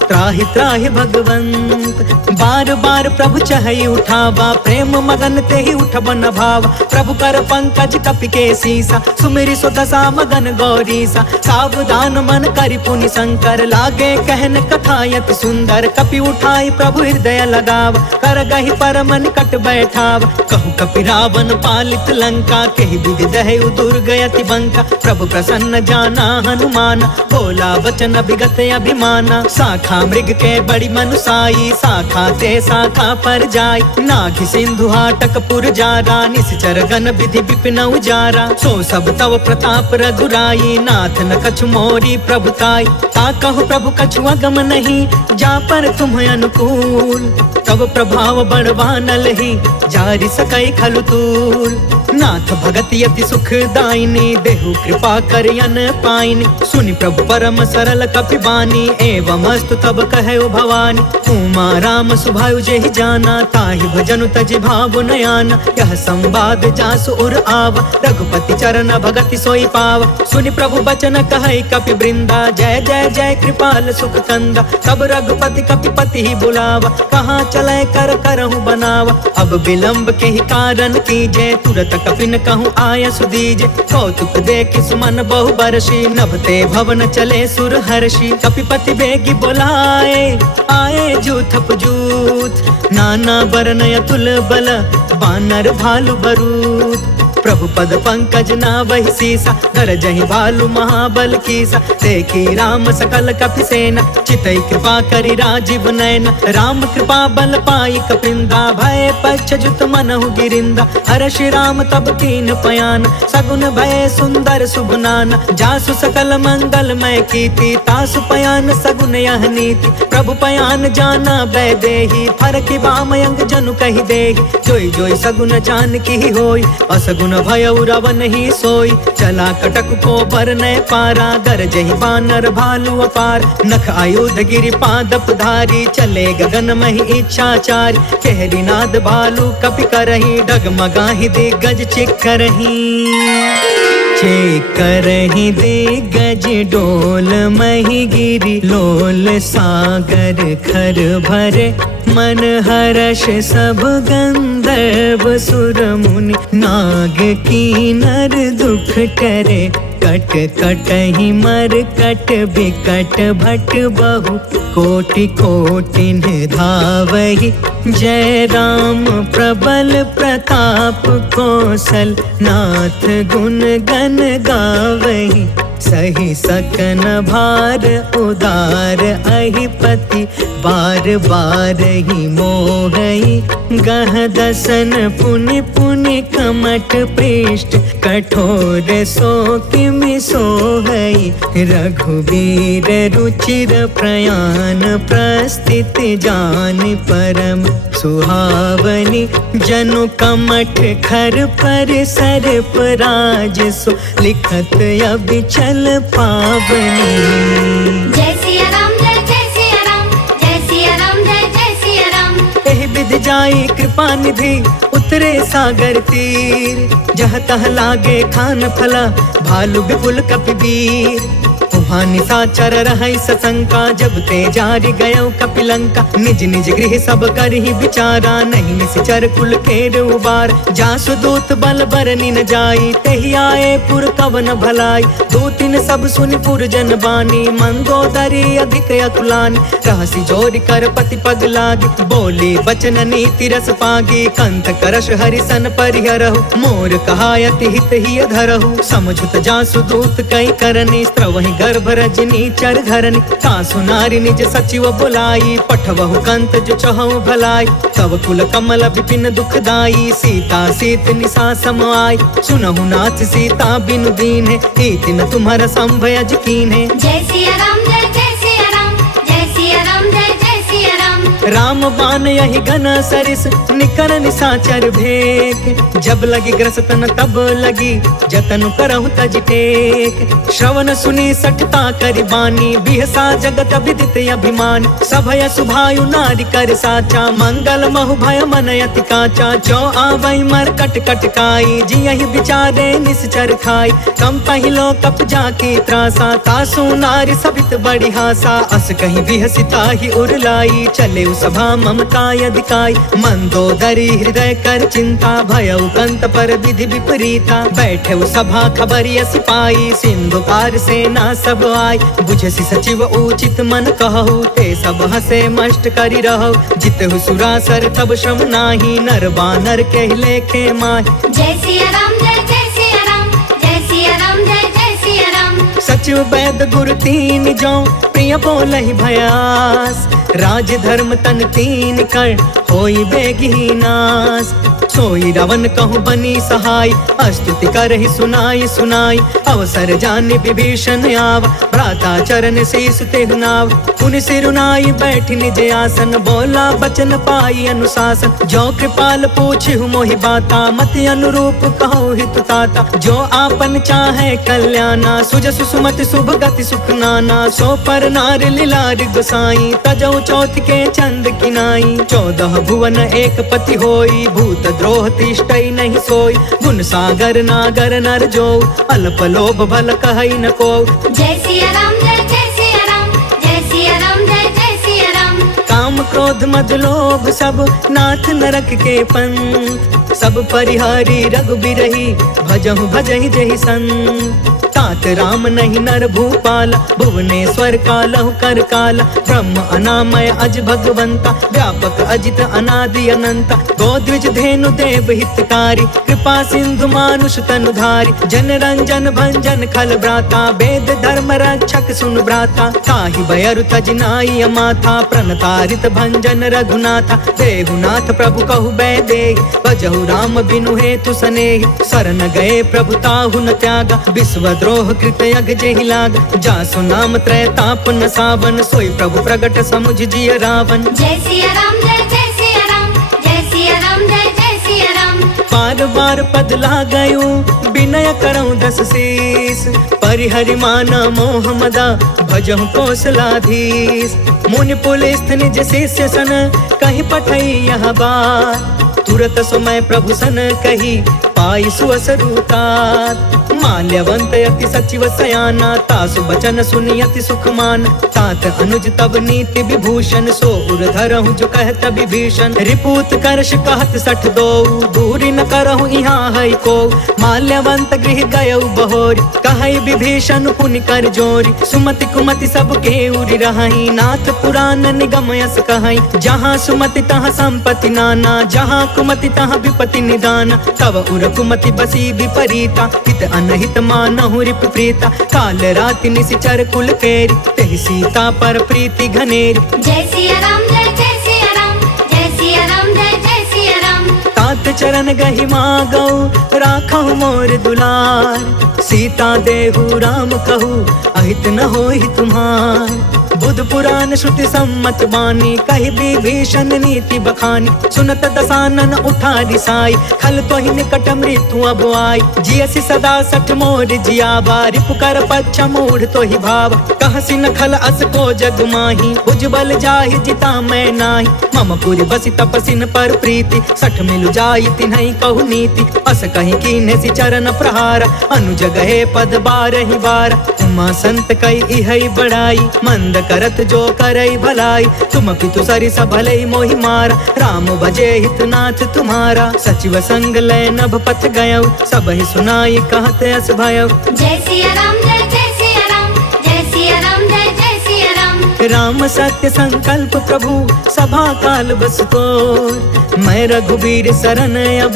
त्राहि त्राहि भगवंत। बार बार प्रभु चहई उठावा, प्रेम मगन तेहि उठबन भावा। प्रभु कर पंकज कपि के सीसा, सुमिरि सो दशा मगन गौरीसा। सावधान मन करि पुनि शंकर, लागे कहन कथा यति सुंदर। कपि उठाई प्रभु हृदय लगावा, कर गहि परम निकट बैठावा। कहु कपि रावण पालित लंका, केहि विधि दहु दुर्ग यति बंका। प्रभु प्रसन्न जाना हनुमाना, बोला वचन विगत अभिमाना। शाखा मृग के बड़ी मनुसाई, शाखा ते शाखा पर जाई। नाघि सिंधु हाटक पुर जारा, निश्चर गण विधि विपिन उजारा। सो सब तव प्रताप रघुराई, नाथ न कछु मोरी प्रभुताई। ता कहु प्रभु कछु अगम नहीं, जा पर तुम अनुकूल। तब प्रभाव बड़वानल ही, जारि सकै खलु तूल। नाथ भगत यति सुख दायिनी देहु कृपा करियन पाइनी सुनि प्रभु परम सरल कपि बानी एवं अस्तु तब कहे भवानी उमा राम सुभायु जेहि जाना ताहि भजनु तजि भाव नयाना यह संवाद जासु उर आवा रघुपति चरण भगति सोई पावा सुनि प्रभु बचन कहै कपि वृंदा जय जय जय कृपाल सुख कंदा तब रघुपति कपिपति ही बुलावा कहाँ चले कर करहु बनावा अब विलंब के ही कारण कीजे तुरत कपिन कहूँ आय सुदीजे कौतुक देखि सुमन बहु बरसी नभते भवन चले सुर हर्षि कपिपति बेगी बोलाए आए जूथप जूथ नाना बरन अतुल बल बानर भालु बरूद प्रभु पद पंकज नावहि सीसा गरजहि भालु महाबल कीसा देखी राम सकल कपि सेना चितई कृपा करि राजीव नयन राम कृपा बल पाई कपिंदा भय पक्ष जुत मनहु गिरिंदा हर्षि राम तब कीन पयान सगुन भय सुंदर शुभनान जासु सकल मंगल मय कीर्ति तासु पयान सगुन यह नीति प्रभु पयान जाना बै देहि फरकि बामयंग जनु कहि देहि जोई जोई सगुन जान की होई असगुन भय रवन ही सोई चला कटक को बरने पारा गरजहि बानर भालु अपार नख आयुध गिरि पादप धारी चले गगन महि इच्छाचारी कहरी नाद भालु कपि करही डगमगाहि दिग्गज चिक्करही करही दिग्गज डोल मही गिरी लोल सागर खर भरे मन हर्ष सब गंधर्व सुर मुनि नाग की नर दुख टरे कट कटहि मर कट बिकट भट बहु कोटि कोटि धावहि जय राम प्रबल प्रताप कौशल नाथ गुण गण गावहि सही सकन भार उदार अहिपति बार बार ही मोहई गह दसन पुनि पुनि कमठ पृष्ठ कठोर सो किमि सोहई रघुवीर रुचिर प्रयाण प्रस्थित जान परम सुहावनी जनु कमठ खर पर सर्प राज सो लिखत अबिचल पावनी जय सिया राम जय सिया राम जय सिया राम जय सिया राम एहि विधि जाई कृपा निधि उतरे सागर तीर जह तह लागे खान फला भालु विपुल कपिवीर वहाँ निशाचर रहै सशंका जब ते जारि गयो कपिलंका निज निज गृह सब करहि विचारा नहीं निश्चर कुल केर उबार जासु दूत बल बरनि न जाई तेहि आए पुर कवन भलाई दो तीन सब सुनि पुर जन बानी मंदोदरी अधिक अतुलानी रहसी जोरि कर पति पग लागी बोली बचन नीति रस पागी कंठ करश हरिसन परिहरहु मोर कहायति हित ही धरहु समझुत जासु दूत कई करनी स्त्रवहि गर्भ रजनी चर घरनी तासु नारी निज सचिव बुलाई पठवहु कंत जो चहु भलाई तब कुल कमल विपिन दुखदाई सीता सीत निशा सम आई सुनहु नाथ सीता बिनु दीन है इतिन तुम्हारा संभयज कीन है जय सिया राम जय सिया राम जय सिया राम जय सिया राम राम बान यही घन सरिस निकर निशाचर भेक जब लगी ग्रसतन तब लगी जतन करहु तज टेक श्रवण सुनी सठता करि बानी बिहसा जगत विदित अभिमान सभय सुभायु नारी कर साचा मंगल महु भय मन अति काचा जो आवै मर कट कट काई जियहि विचारे निश्चर खाई कम पहिलो कप जाकी त्रासा तासु नारी सभित बड़ी हासा अस कहीं बिहसिता ही उरलाई चले सभा ममता अधिकाई मंदोदरी हृदय कर चिंता भयउ कंत पर विधि विपरीता बैठे सभा खबरिया सिपाही सिंधु पार सेना सब आई बुझसी सचिव उचित मन कहु ते सब हसे मष्ट करि रहु जितहु सुरासर तब श्रम नाही नर बानर के लेखे माही जय सिया राम जय सिया राम जय सिया राम जय सिया राम सचिव वैद गुरु तीन जो प्रिय बोलहि भयास राज धर्म तन तीन कर होई बेगी नास। सोई रावण कहूँ बनी सहाय, स्तुति करहि सुनाई सुनाई। अवसर जाने विभीषण आव, भ्राता चरण शीस तेहु नाव। पुनि सिरुनाई बैठ निज आसन, बोला बचन पाई अनुशासन। जो कृपाल पूछहु मोहि बाता, मति अनुरूप कहो हित ताता। जो आपन चाहे कल्याणा, सुजसु सुमति शुभ गति सुख नाना। सो पर नार लीलार गोसाई, तजौ चौथ के चंद किनाई। 14 भुवन एक पति होई, भूत द्रोह तिष्ठई नहीं सोई। गुण सागर नागर नर जो, अल्प लोभ भल कहई न को। जय सिया राम जय सिया राम, जय सिया राम जय सिया राम। काम क्रोध मद लोभ सब नाथ नरक के पंथ। सब परिहारी रघुबीरहि, भजहु भजहि जहि संत। तात राम नहीं नर भूपाल, भुवनेश्वर कालहु कर काल। ब्रह्म अनामय अज भगवंता, व्यापक अजित अनादि अनंता। गोद्विज धेनु देव हितकारी, कृपा सिंधु मानुष तनुधारी। जन रंजन भंजन खल भ्राता, वेद धर्म रक्षक सुन भ्राता। ताहि भयरु तज नाई अमाथा, प्रणतारित भंजन रघुनाथा। देहुनाथ प्रभु कहु बैदेहि, भजहु राम बिनु हेतु सनेहि। शरण गए प्रभु ताहु न त्यागा, विश्व द्रोह कृत यग जेहि लाग। जासु नाम त्रय ताप न सावन, सोई प्रभु प्रगट समुझ जिय रावण। जय सिया राम जय सिया राम, जय सिया राम जय सिया राम। बार बार पद लागयु, विनय करऊँ 10 शीस। परिहरि माना मोह मदा, भजहु कौशलाधीश। मुनि पुलिस्थ निज शिष्य सन, कहीं पठई यह बात। तुरत समय प्रभु सन कही, पाई सुअसरुतात। माल्यवंत अति सचिव सयाना, तासु बचन सुनि अति सुखमान। तात अनुज तब नीति विभूषण, सो उर धरहु जो कहत विभीषण। रिपूत करश कहत 62, दूरी न करहु यहाँ है को। माल्यवंत गृह गयउ बहोरी, कहई विभीषण पुनि कर जोरी। सुमति कुमति सब के उरि रहई, नाथ पुराण निगम यस कहई। जहाँ सुमति तहाँ संपत्ति नाना, जहाँ कुमति तहाँ विपत्ति निदान। तब उर कुमति बसी विपरीता, हित अनहित मानहु रिप प्रीता। काल राति निशिचर कुल केरी, तेहि सीता पर प्रीति घनेरी। जय सिया राम जय सिया राम, जय सिया राम जय सिया राम। तात चरण गहि मागौ, राखहु मोर दुलार। सीता देहु राम कहू, अहित न होहि तुम्हार। बुध पुराण श्रुति सम्मत बानी, कहि विभीषण नीति बखानी। सुनत दसानन उठा रिसाई, खल तोहि निकट मृत्यु अब आई। जियसि सदा सठ मोर जियावा, रिपु कर पच्छ मूढ़ तोहि भाव। कहसि न खल अस को जग माही, भुजबल जाहि जिता मैं नाही। मम पुरि बसि तपसिन पर प्रीति, सठ मिलु जाई तिन्है कहु नीति। अस कहि कीन्हे चरण प्रहार, अनुज गहे पद बारहि बार। उमा संत कई इहै बड़ाई, मंद करत जो करई भलाई। तुम पितु सरिस भलई मोहि मारा, राम भजे हितनाथ तुम्हारा। सचिव संग लय नभ पथ गयौ, सबहि सुनाई कहत अस भयौ। जय सिया राम जय सिया राम, जय सिया राम जय सिया राम। राम सत्य संकल्प प्रभु, सभा काल बस तोर। मैं रघुबीर शरण अब,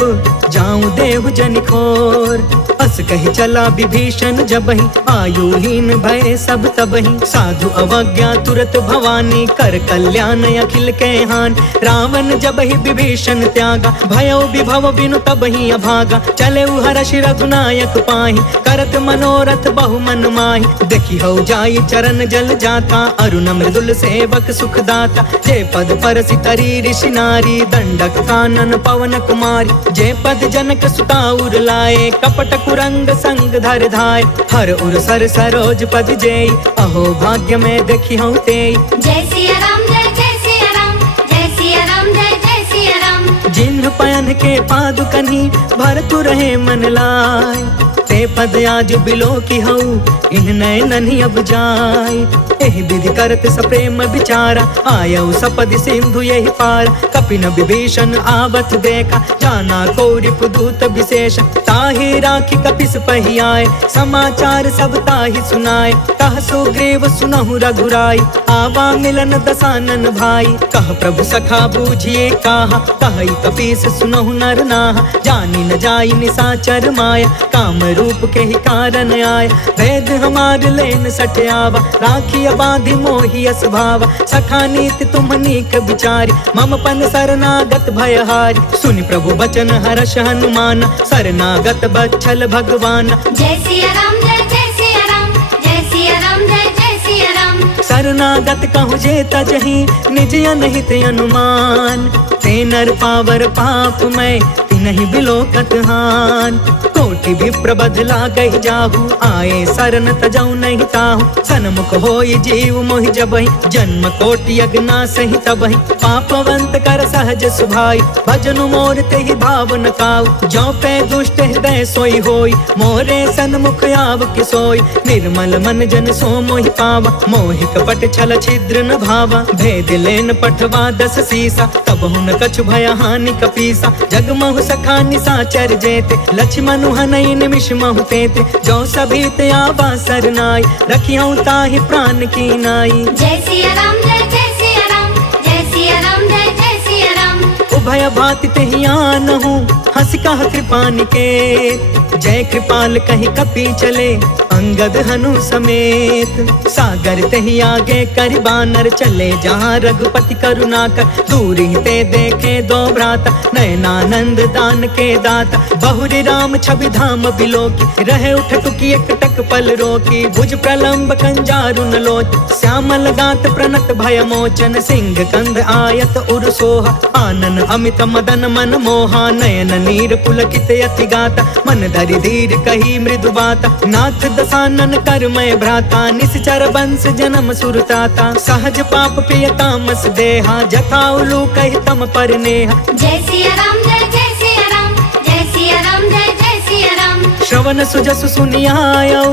जाऊं देहु जन खोर। अस कहि चला विभीषण जबहि, आयुहीन भय सब तबहि। साधु अवज्ञा तुरत भवानी, कर कल्याण अखिल के हानि। रावण जबहि विभीषण त्यागा, भयो विभव बिनु तबहि अभागा। चले हर्षि रघुनायक पाहि, करत मनोरथ बहु मन माहि। देखि हो जाई चरण जल जाता, अरुण मृदुल सेवक सुखदाता। जे पद परसि तरी ऋषि नारी, दंडक कानन पवन कुमारी। जे पद जनक सुता उर लाए, कपट कुरंग संग धर धाय। हर उर सर सरोज पद जेई, अहो भाग्य में देखी हूँ तेई। जय सिया राम जय सिया राम, जय सिया राम जय सिया राम। जिन्ह पयन के पादुकन्हि, भरतु रहे मन लाय। ते पद आज बिलो की हऊ, इन नैनहि अब जाय। एहि विधि करत सप्रेम विचारा, आयऊ सपदि सिंधु यही पार। कपिन विभीषण आवत देखा, जाना को रिपुदूत विशेष। ताहि राखी कपिस पहियाए, समाचार सब ताहि सुनाए। कह सुग्रीव सुनहु रघुराई, आवा मिलन दसानन भाई। कह प्रभु सखा बूझिए काहा, कहि कपीस सुनहु नर नाहा। जानी न जाई निशाचर माया, काम रूप के ही कारण आय। वेद हमार लेन सट आवा, राखिया बांधि मोहि अस भावा। सखा नीति तुम नीक विचारी, मम पन शरणागत भयहारी। सुनि प्रभु बचन हर्ष हनुमान, शरणागत बच्छल भगवान। जय सिया राम जय सिया राम, जय सिया राम जय सिया राम। शरणागत कहु जे तजहि, निज अनहित अनुमान। ते नर पावर पाप मैं, तिनहि बिलोकत हान। कोटि विप्र बदला गहि जाहु, आए शरण तजौ नहीं ताहु। सन्मुख होई जीव मोहि जबहि, जन्म कोटि अगना सहि तबहि। पापवंत कर सहज सुभाई, भजनु मोर तेहि भाव न काऊ। जो पे दुष्ट हृदय सोई होई, मोरे सन्मुख आव कि सोई। निर्मल मन जन सो मोहि पावा, मोहि कपट छल छिद्र न भावा। भेद लेन पठवा दस सीसा, तब हुन कछु भय हानि कपीसा। जगमहु सखा निशाचर जेते, लक्ष्मण हनई निमिष महु तेते। जो सभीत आवा सरनाई, रखियौ ताहि प्राण की नाई। जय सिया राम जय सिया राम, जय सिया राम जय सिया राम। उभय भाति तेहि आनहु, हंस कह कृपा निकेत। जय कृपाल कहि कपि चले, अंगद हनु समेत। सागर तेहि आगे करि बानर, चले जहाँ रघुपति करुणा कर। दूर ही ते देखे दो भ्राता, नयनानंद दान के दाता। बहुरी राम छवि धाम बिलोकी, रहे उठ टुकी एक टक पल रोकी। भुज प्रलंब कंजारुन लोच, श्यामल गात प्रणत भय मोचन। सिंह कंध आयत उर सोहा, आनन अमित मदन मन मोहा। नयन नीर पुलकित अति गाता, मन धरि धीर कही मृदु बाता। नाथ दसानन कर मैं भ्राता, निश्चर वंश जन्म सुरताता। सहज पाप प्रिय तामस देहा, जथा उलू कहि तम पर नेहा। जय सिया राम जय सिया राम, जय सिया राम जय सिया राम। श्रवण सुजसु सुनियायौ,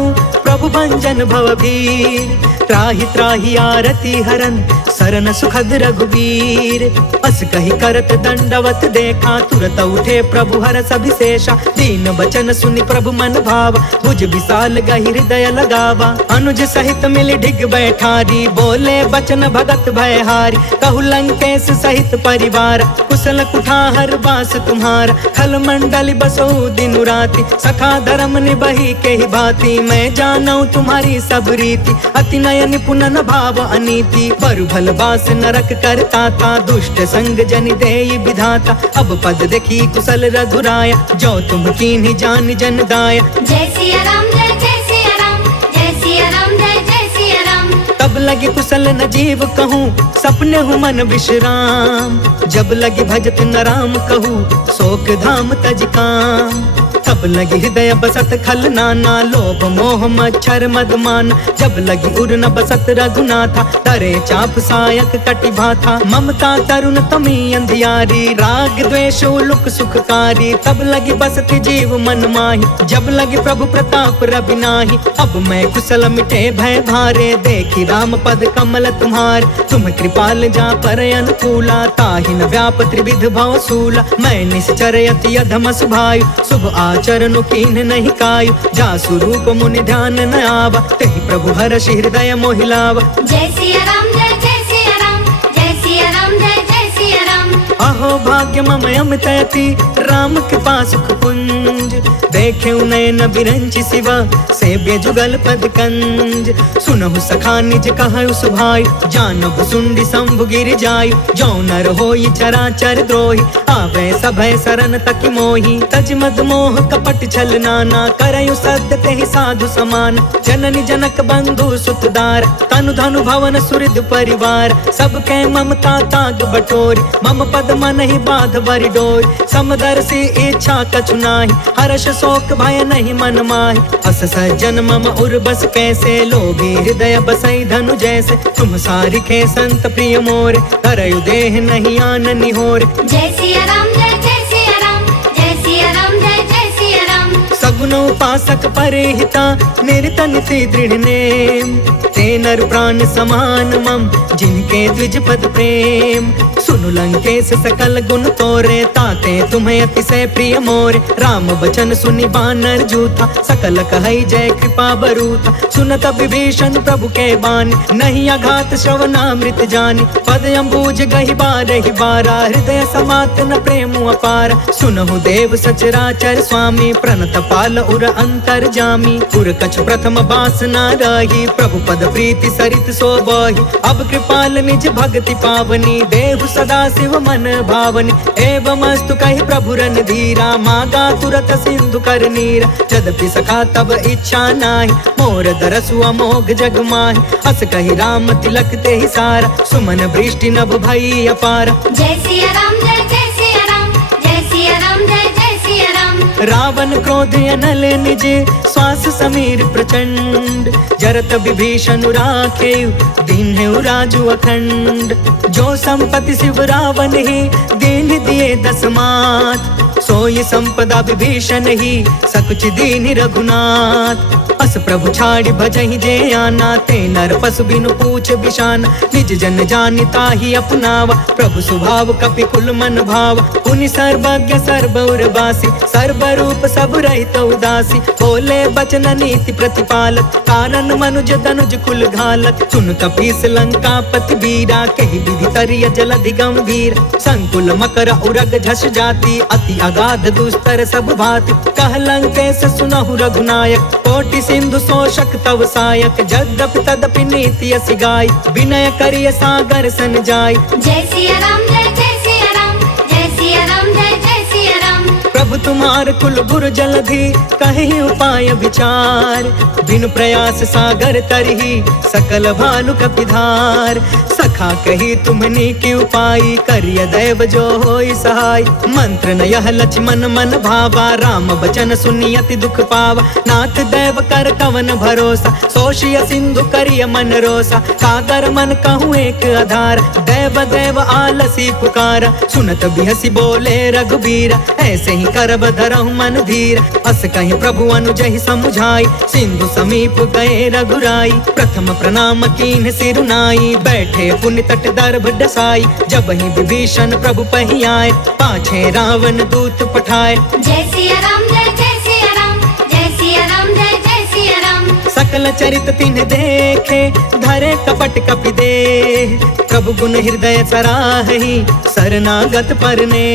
प्रभु भंजन भवभीर। त्राहि त्राहि आरती हरन, सरन सुखद रघुवीर। अस कहि करत दंडवत देखा, तुरत उठे प्रभु हरष अभिषेषा। दीन बचन सुनि प्रभु मन भावा, भुज विशाल गहि हृदय लगावा। अनुज सहित मिलि ढिग बैठारी, बोले बचन भगत भयहारी। कहु लंकेश सहित परिवार, कुशल कुठार बास तुम्हारा। खल मंडल बसो दिनु राति, सखा धर्म निबहि के ही भांति। मैं जानऊ तुम्हारी सब रीति, अति नय निपुण न भाव अनीति। बरु भल बास नरक करता था, दुष्ट संग जनि देई विधाता। अब पद देखी कुशल रघुराया, जो तुम कीन्ही जान जन दाया। जय सिया राम जय सिया राम, जय सिया राम जय सिया राम। तब लगी कुशल न जीव कहूँ, सपने हूँ मन विश्राम। जब लगी भजत न राम कहूँ, शोक धाम तज काम। तब लगी हृदय बसत खल नाना, लोभ मोह मच्छर मदमान। जब लगी उर न बसत रघुनाथा, डरे चाप सायक कटि भाथा। ममता तरुण तमी अंधियारी, राग द्वेष उलुक सुखकारी। तब लगी बसत जीव मन माही, जब लगी प्रभु प्रताप रवि नाही। अब मैं कुशल मिटे भय भारे, देखी राम पद कमल तुम्हार। तुम कृपाल जा पर अनुकूला, ताहि न व्याप त्रिविध भव सूला। मैं निश्चर अति अधम सुभायु, शुभ आचरण कीन नहीं कायु। जासु रूप मुनि ध्यान न आवा, तेहि प्रभु हर्ष हृदय मोहि लावा। जय सिया राम जय सिया राम, जय सिया राम जय सिया राम। अहो भाग्य मम अमित अति, राम कृपा सुख पुंज। देखे नयन बिरंचि शिवा, सेव्य जुगल पद कंज। सुनहु सखा निज कहु सुभाई, जानहु सुंडी शंभु गिर जायु। जो नर होई चराचर द्रोही, आवे सभय शरण तकि मोही। तज मद मोह कपट छल नाना, करयु सद्य तेहि साधु समान। जननी जनक बंधु सुतदार, तनु धनु भवन सुहृद परिवार। सबके ममता ताग बटोरी, मम पद मन ही बाध बरि डोरी। समदर्शी इच्छा कछु नाही, हर्ष शोक भय नहीं मन माहि। अस सज्जन मम उर बस कैसे, लोभी हृदय बसई धनु जैसे। तुम सारिखे संत प्रिय मोरे, धरयु देह नहीं आन निहोरे। जय सिया राम जय सिया राम, जय सिया राम जय सिया राम। सगुन उपासक परिहिता, निरत नीति दृढ़ नेम। ते नर प्राण समान मम, जिनके द्विज पद प्रेम। सुनु लंकेश सकल गुण तोरे, ताते तुम्हें अतिशय प्रिय मोरे। राम बचन सुनि बानर जूथा, सकल कहई जय कृपा बरूथा। सुनत विभीषण प्रभु के बानी, नहीं अघात श्रवणामृत जानी। पद अम्बुज गहि बारहि बारा, हृदय समात न प्रेम अपार। सुनहु देव सचराचर स्वामी, प्रणत पाल उर अंतर जामी। उर कछु प्रथम बासना रही, प्रभु पद प्रीति सरित सोबहि। अब कृपाल निज भक्ति पावनी, देहु सदा शिव मन भावनी। एवं अस्तु कहि प्रभु रणधीरा, मागा तुरत सिंधु कर नीरा। यद्यपि सखा तब इच्छा नाही, मोर दरसु अमोघ जग माहि। अस कहि राम तिलक तेहि सारा, सुमन वृष्टि नभ भई अपार। जय सिया राम जय जय सिया राम, जय सिया राम जय जय सिया राम। रावण क्रोध अनल निज, श्वास समीर प्रचंड। जरत विभीषण राखे, दीन्हु राजु अखंड। जो संपत्ति शिव रावण ही, दीन दिए दस मात। सोई संपदा विभीषण ही, सकुच दीन रघुनाथ। अस प्रभु छाड़ी भजहि जे आना, ते नर पशु बिनु पूछ बिशान। निज जन जानि ताहि अपनावा, प्रभु स्वभाव कपि कुल मन भाव। पुनि सर्वज्ञ सर्वउर बासी, सर्वरूप सब रहित उदासी। बोले बचन नीति प्रतिपालक, कारण मनुज तनुज कुल घालक। सुन कपीस लंकापति वीरा, कहि विधि तरिय जलधि गंभीर। संकुल मकर उरग झस जाति, अति अगाध दुस्तर सब भाति। कह लंकेश सुनहु रघुनायक, कोटि सिंधु शोषक तव सायक। जद्यपि तदपि नीति असि गाय, विनय करिय सागर सन जाय। जय सिया राम जय जय सिया राम, जय सिया राम जय जय सिया राम। प्रभु तुम्हार कुल गुर जलधि, कहि उपाय विचार। बिनु प्रयास सागर तरहि, सकल भानु कपिधार। सखा कही तुमनी की उपाय, करिय दैव जो होई सहाय। मंत्र न यह लक्ष्मण मन भावा, राम बचन सुनि अति दुख पावा। नाथ दैव कर कवन भरोसा, सोषिय सिंधु करिय मन रोसा। कागर मन कहूँ एक आधार, दैव दैव आलसी पुकारा। सुनत बिहसी बोले रघुबीर, ऐसे ही करब धरहु मन धीर। अस कहि प्रभु अनुजहि समुझाई, सिंधु समीप गए रघुराई। प्रथम प्रणाम कीन्ह सिरुनाई, बैठे पुण्य तट दर्भ डसाई। जब ही विभीषण प्रभु पहि आए, पाछे रावण दूत पठाए। जय सिया राम जय जय सिया राम, जय सिया राम जय जय सिया राम। सकल चरित तिन्ह देखे, धरे कपट कपि देह। प्रभु गुण हृदय सराहि, शरणागत परने।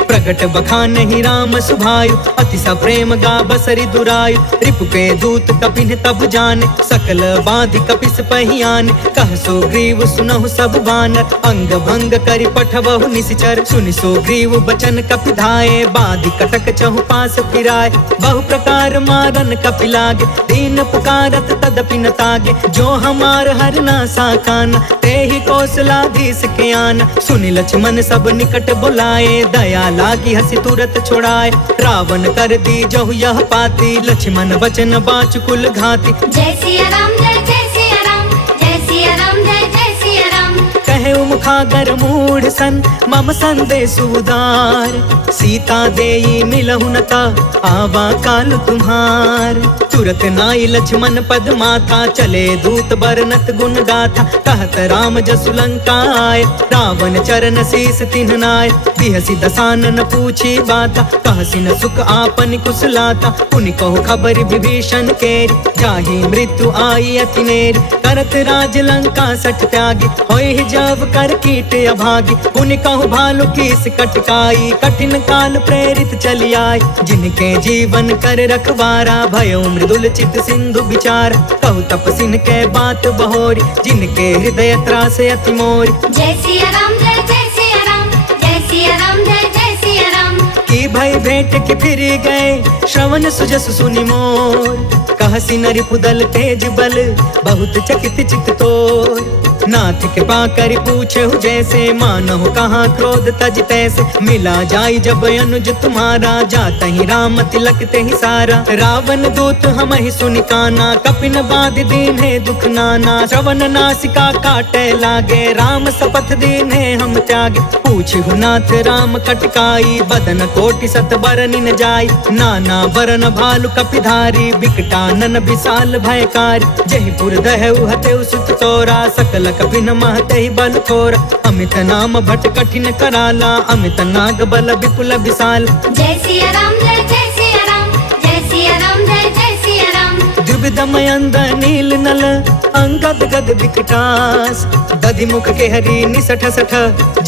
प्रगट बखानहि राम सुभायु, अति सप्रेम गा बसरि दुरायु। रिपु के दूत कपिन तब जाने, सकल बाधि कपिस पहि आने। कह सुग्रीव सुनहु सब बानर, अंग भंग करि पठबहु निशिचर। सुनि सुग्रीव बचन कपि धाये, बाधि कटक चहु पास फिराए। बहु प्रकार मारन कपि लागे, दीन पुकारत तदपि न तागे। जो हमार हरना साकाना, तेहि कौशलाधीश के आना। सुनि लक्ष्मण सब निकट बुलाए, दया लागी हसी तुरत छोड़ाए। रावण कर दी जहु यह पाती, लक्ष्मण वचन बाच कुल घाती। जय सिया राम जय जय सिया राम, जय सिया राम जय जय सिया राम। कहे मुखागर मूढ़ सन, मम संदेश उदार। सीता देई मिलहु न ता, आवा काल तुम्हार। तुरत नाई लक्ष्मण पद माथा, चले दूत बरनत गुण गाथा। कहत राम जसु लंका आए, रावण चरण शीस तिन्ह नाय। बिहसी दसानन पूछी बाता, कहसी न सुख आपन कुशलाता। पुनि कहु खबर विभीषण केरी, जाहि मृत्यु आई अति नेरी। करत राज लंका सठ त्यागी, होय जब कर कीट अभागी। पुनि कहु भालु कीस कटकाई, कठिन काल प्रेरित चली आए। जिनके जीवन कर रखवारा, भयो मृदुल चित सिंधु विचार। कहु तपसिन के बात बहोरी, जिनके हृदय त्रास अति मोरी। जय सिया राम जय जय सिया राम, जय सिया राम जय जय सिया राम। की भय भेंट के फिर गए, श्रवण सुजस सुनि मोर। कहसी नरि पुदल तेज बल, बहुत चकित चित तोर। नाथ कृपा करि पूछहु जैसे, मानहु कहाँ क्रोध तज तैसे। मिला जाई जब अनुज तुम्हारा, जातहि राम तिलक तेहि सारा। रावण दूत हमहि सुनि काना, कपिन बाधि दीन्हे दुख नाना। श्रवण नासिका काटे लागे, राम शपथ दीन्हे हम त्यागे। पूछहु नाथ राम कटकाई, बदन कोटि कोटि सत बरनि न जाय। नाना बरन भालु कपिधारी बिकटानन विशाल भयकारी। जहि पुर दहु हतेउ सुत तोरा सकल कपिन महते बल थोरा। अमित नाम भट कठिन कराला अमित नाग बल विपुल विशाल। जय सिया राम जय सिया राम जय सिया राम जय सिया राम। द्विविधमयंद नील नल अंगद गद विकटास। दधि मुख के हरि निसठ सठ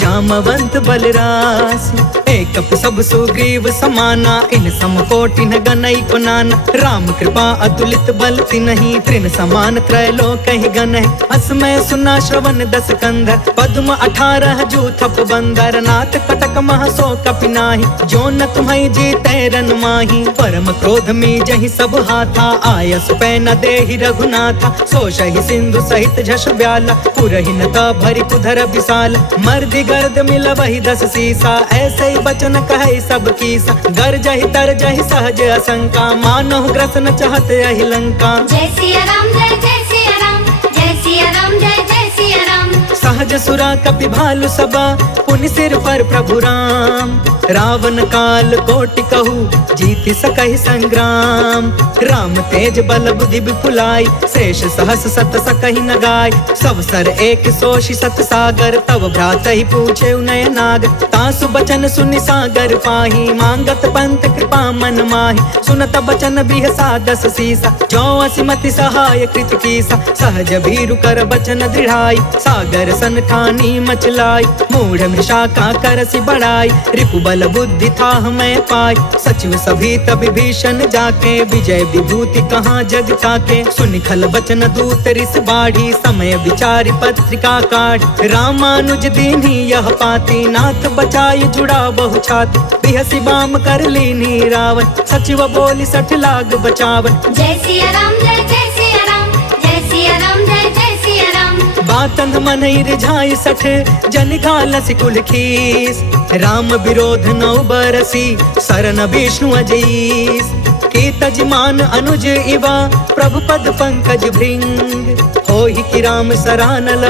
जामवंत बलरास। एक सब सुग्रीव समाना इन सम कोटि न गनई को नाना। राम कृपा अतुलित बल तिन्हि तृण समान त्रैलोक ही गनहि। असमय सुना श्रवण दस कंधर पद्म 18 जूथप बंदर। नाथ कटक मह सो कपि नाही जो न तुम्हि जीतै रन माही। परम क्रोध में जहि सब हाथा आयस पै न देहि रघुनाथा। सोषहि सिंधु सहित झस ब्याला पुरहि न भरि कुधर विशाल। मर्दि गर्द मिलबहि 10 सीसा ऐसे ही बचन कहै सब कीसा। गरजहि तरजहि सहज असंका मानहु ग्रसन चाहत यहि लंका। जय सिया राम जय सिया राम जय सिया राम जय सिया राम। सहज सुरा कपि भालु सबा पुनि सिर पर प्रभु राम। रावण काल कोटि कहू जीति सकहि संग्राम। राम तेज बल बुद्धि विपुलाई शेष सहस सत सकहि न गाय। सब सर एक सोषि सत सागर तब भ्रात ही पूछे नय नाग। तासु बचन सुनि सागर पाही मांगत पंत कृपा मन माही। सुनत बचन बिहसा 10 सीसा जो असिमति सहाय कृत कीसा। सहज भीरु कर बचन दृढ़ाई सागर सन ठानी मचलाई। मूढ़ मृषा का करसि बढ़ाई रिपु बल बुद्धि था मैं पाई। सचिव सभी तब भीषण जाके विजय विभूति कहाँ जग ताके। सुनि खल बचन दूत रिस बाढ़ी समय विचारि पत्रिका काढ़। रामानुज दीन्ही यह पाती नाथ बचाई जुड़ा बहु छाती। बिहसी बाम कर लीनी रावण सचिव बोली 60 लाग बचावन। जय सिया राम जय सिया राम जय सिया राम जय सिया राम। बातंध मनहि रिझाई 60 जन घालसि कुल खीस। राम विरोध 9 बरसी सरन विष्णु अजईस। की तजमान अनुज इवा प्रभु पद पंकज भृंग। होहि कि राम सरानल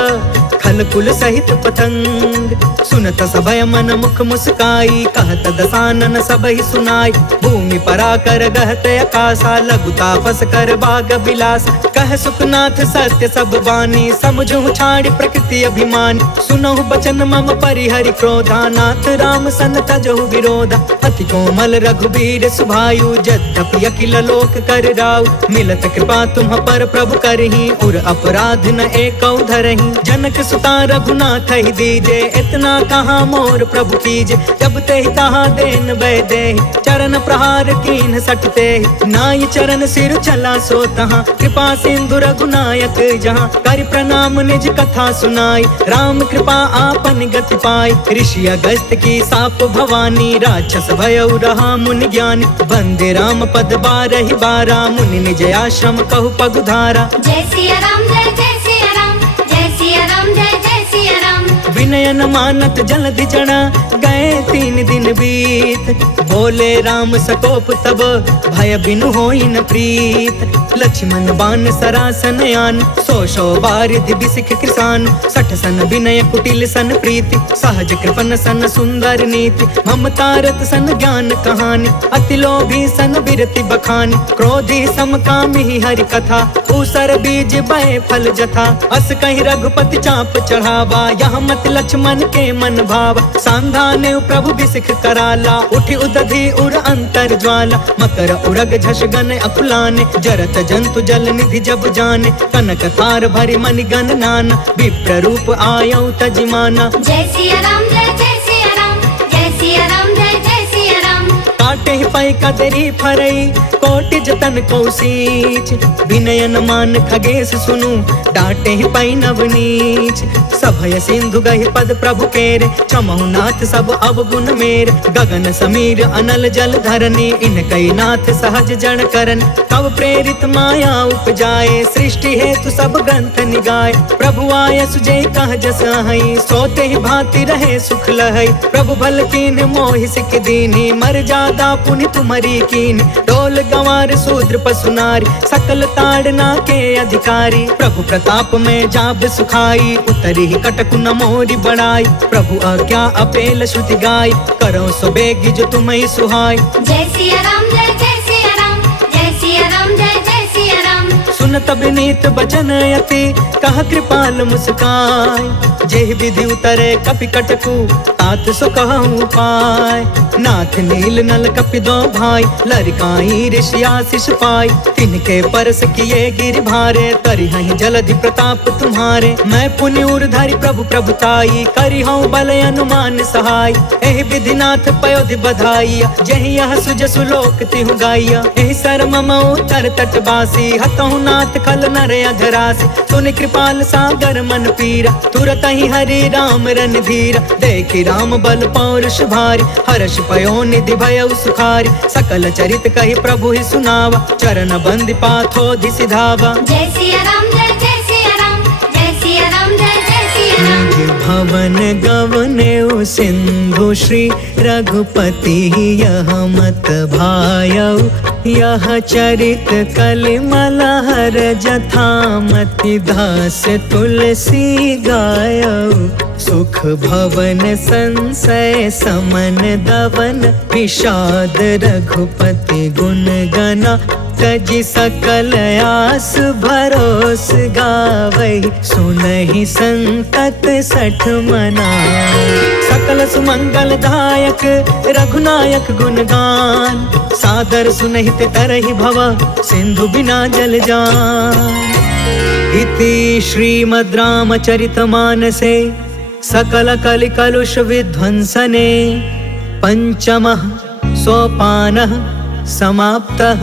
खल कुल सहित पतंग। सुनत सभय मन मुख मुस्काई कहत दसानन सबहि सुनाई। भूमि पराकर गहत आकाशा लघु तापस कर बाग बिलास। कह सुखनाथ सत्य सब बानी समझु छाड़ प्रकृति अभिमान। सुनहु बचन मम परिहरि क्रोधा नाथ राम सन तजहु विरोधा। अति कोमल रघुबीर सुभायु यद्यपि अखिल लोक कर राउ। मिलत कृपा तुम पर प्रभु करही उर अपराध न एकौ धरही। जनक सुता रघुनाथ ही दीजे इतना कहाँ मोर प्रभु कीजे। जब ते तहाँ देन वै दे चरण प्रहार कीन सटते। नाई चरण सिर चला सो तहाँ कृपा सिंधु रघुनायक जहाँ। कर प्रणाम निज कथा सुनाई राम कृपा आपन गति पाई। ऋषि अगस्त की साप भवानी राक्षस भयउ रहा मुनि ज्ञानी। वंदे राम पद 12 बारा मुनि निज आश्रम कहु पगुधारा। जय सिया राम जय सिया राम जय सिया राम जय सिया राम। विनय न मानत जलधि जड़ा गए 3 दिन बीत। बोले राम सकोप तब भय बिनु होई न प्रीत। लक्ष्मण बान सरासन आन 100 बारिधि बिसिख कृसान। 60 सन विनय कुटिल सन प्रीति सहज कृपन सन सुंदर नीति। ममता रत सन ज्ञान कहानी अति लोभी सन बिरति बखानी। क्रोधी समकामी हरि कथा ऊसर बीज बय फल जथा। अस कहीं रघुपति चाप चढ़ावा यहाँ मत लक्ष्मण के मन भावा। सांधाने प्रभु बिसिख कराला उठि उदधि उर अंतर ज्वाला। मकर उरग झस गन अकुलाने जरत जंतु जल निधि जब जाने। कनक थार भरि मनि गण नाना विप्र रूप आयौ तजिमाना। जय सिया राम जय सिया राम जय सिया राम जय सिया राम। काटे ही पाई कदरी फरई कोटि जतन कौशीच। विनय न मान खगेश सुनु डांटे ही पाई नवनीच। सभय सिंधु गहि पद प्रभु केरे चमहु नाथ सब अवगुण मेर। गगन समीर अनल जल धरनी इनकई नाथ सहज जन करन। कब प्रेरित माया उपजाए सृष्टि हेतु सब ग्रंथ निगाए। प्रभु आय सुजय कह जस हई सोते ही भांति रहे सुख लहई। प्रभु भल कीन मोहि सिख दीनी मर्यादा सेवा पुनि तुम्हारी कीन। डोल गंवार शूद्र पशु नारी सकल ताड़ना के अधिकारी। प्रभु प्रताप में जाब सुखाई उतरी ही कटकु न मोरी बढ़ाई। प्रभु आज्ञा अपेल श्रुति गाय करो सो बेगी जो तुम्हें सुहाय। जय सिया राम जय जय सिया राम, जय सिया राम जय जय सिया राम। सुनत विनीत बचन यति कह कृपाल मुस्काय। जेहि विधि उतरे कपि कटकु तात सो कहूँ पाय। नाथ नील नल कपि दो भाई लरिकाई ऋषि आशीष पाई। तिनके परस किए गिर भारे तरिहहि जलधि प्रताप तुम्हारे। मैं पुनि उर्धरि प्रभु प्रभुताई करिहउँ बल अनुमान सहाय। एहि विधि नाथ पयोधि बधाइया जहि यह सुजसु लोक तिहु गाइया। एहि सर मम उतर तटवासी हतहु नाथ खल नर अधरासी। सुनि कृपाल सागर मन पीरा तुरत ही हरि राम रणधीरा। देखि राम बल पौरुष भारी हर्ष पयो निधि भयउ सुखारी। सकल चरित कहि प्रभु ही सुनावा चरण बंदी पाथोधि सिधावा। जय सिया राम जय जय सिया राम, जय सिया राम जय जय सिया राम। निज भवन गवनेउ सिंधु श्री रघुपति यह मत भायउ। यह चरित कलिमल हर जथामति दास तुलसी गायउ। सुख भवन संशय समन दवन विषाद रघुपति गुण गना। तजि सकल आस भरोस गावै सुनहि संतत सठ मना। सकल सुमंगल दायक रघुनायक गुणगान। सादर सुनहित तरहि भव सिंधु बिना जल जान। इति श्रीमद् रामचरितमानसे सकल कलि कलुष विध्वंसने पंचमः सोपानः समाप्तः।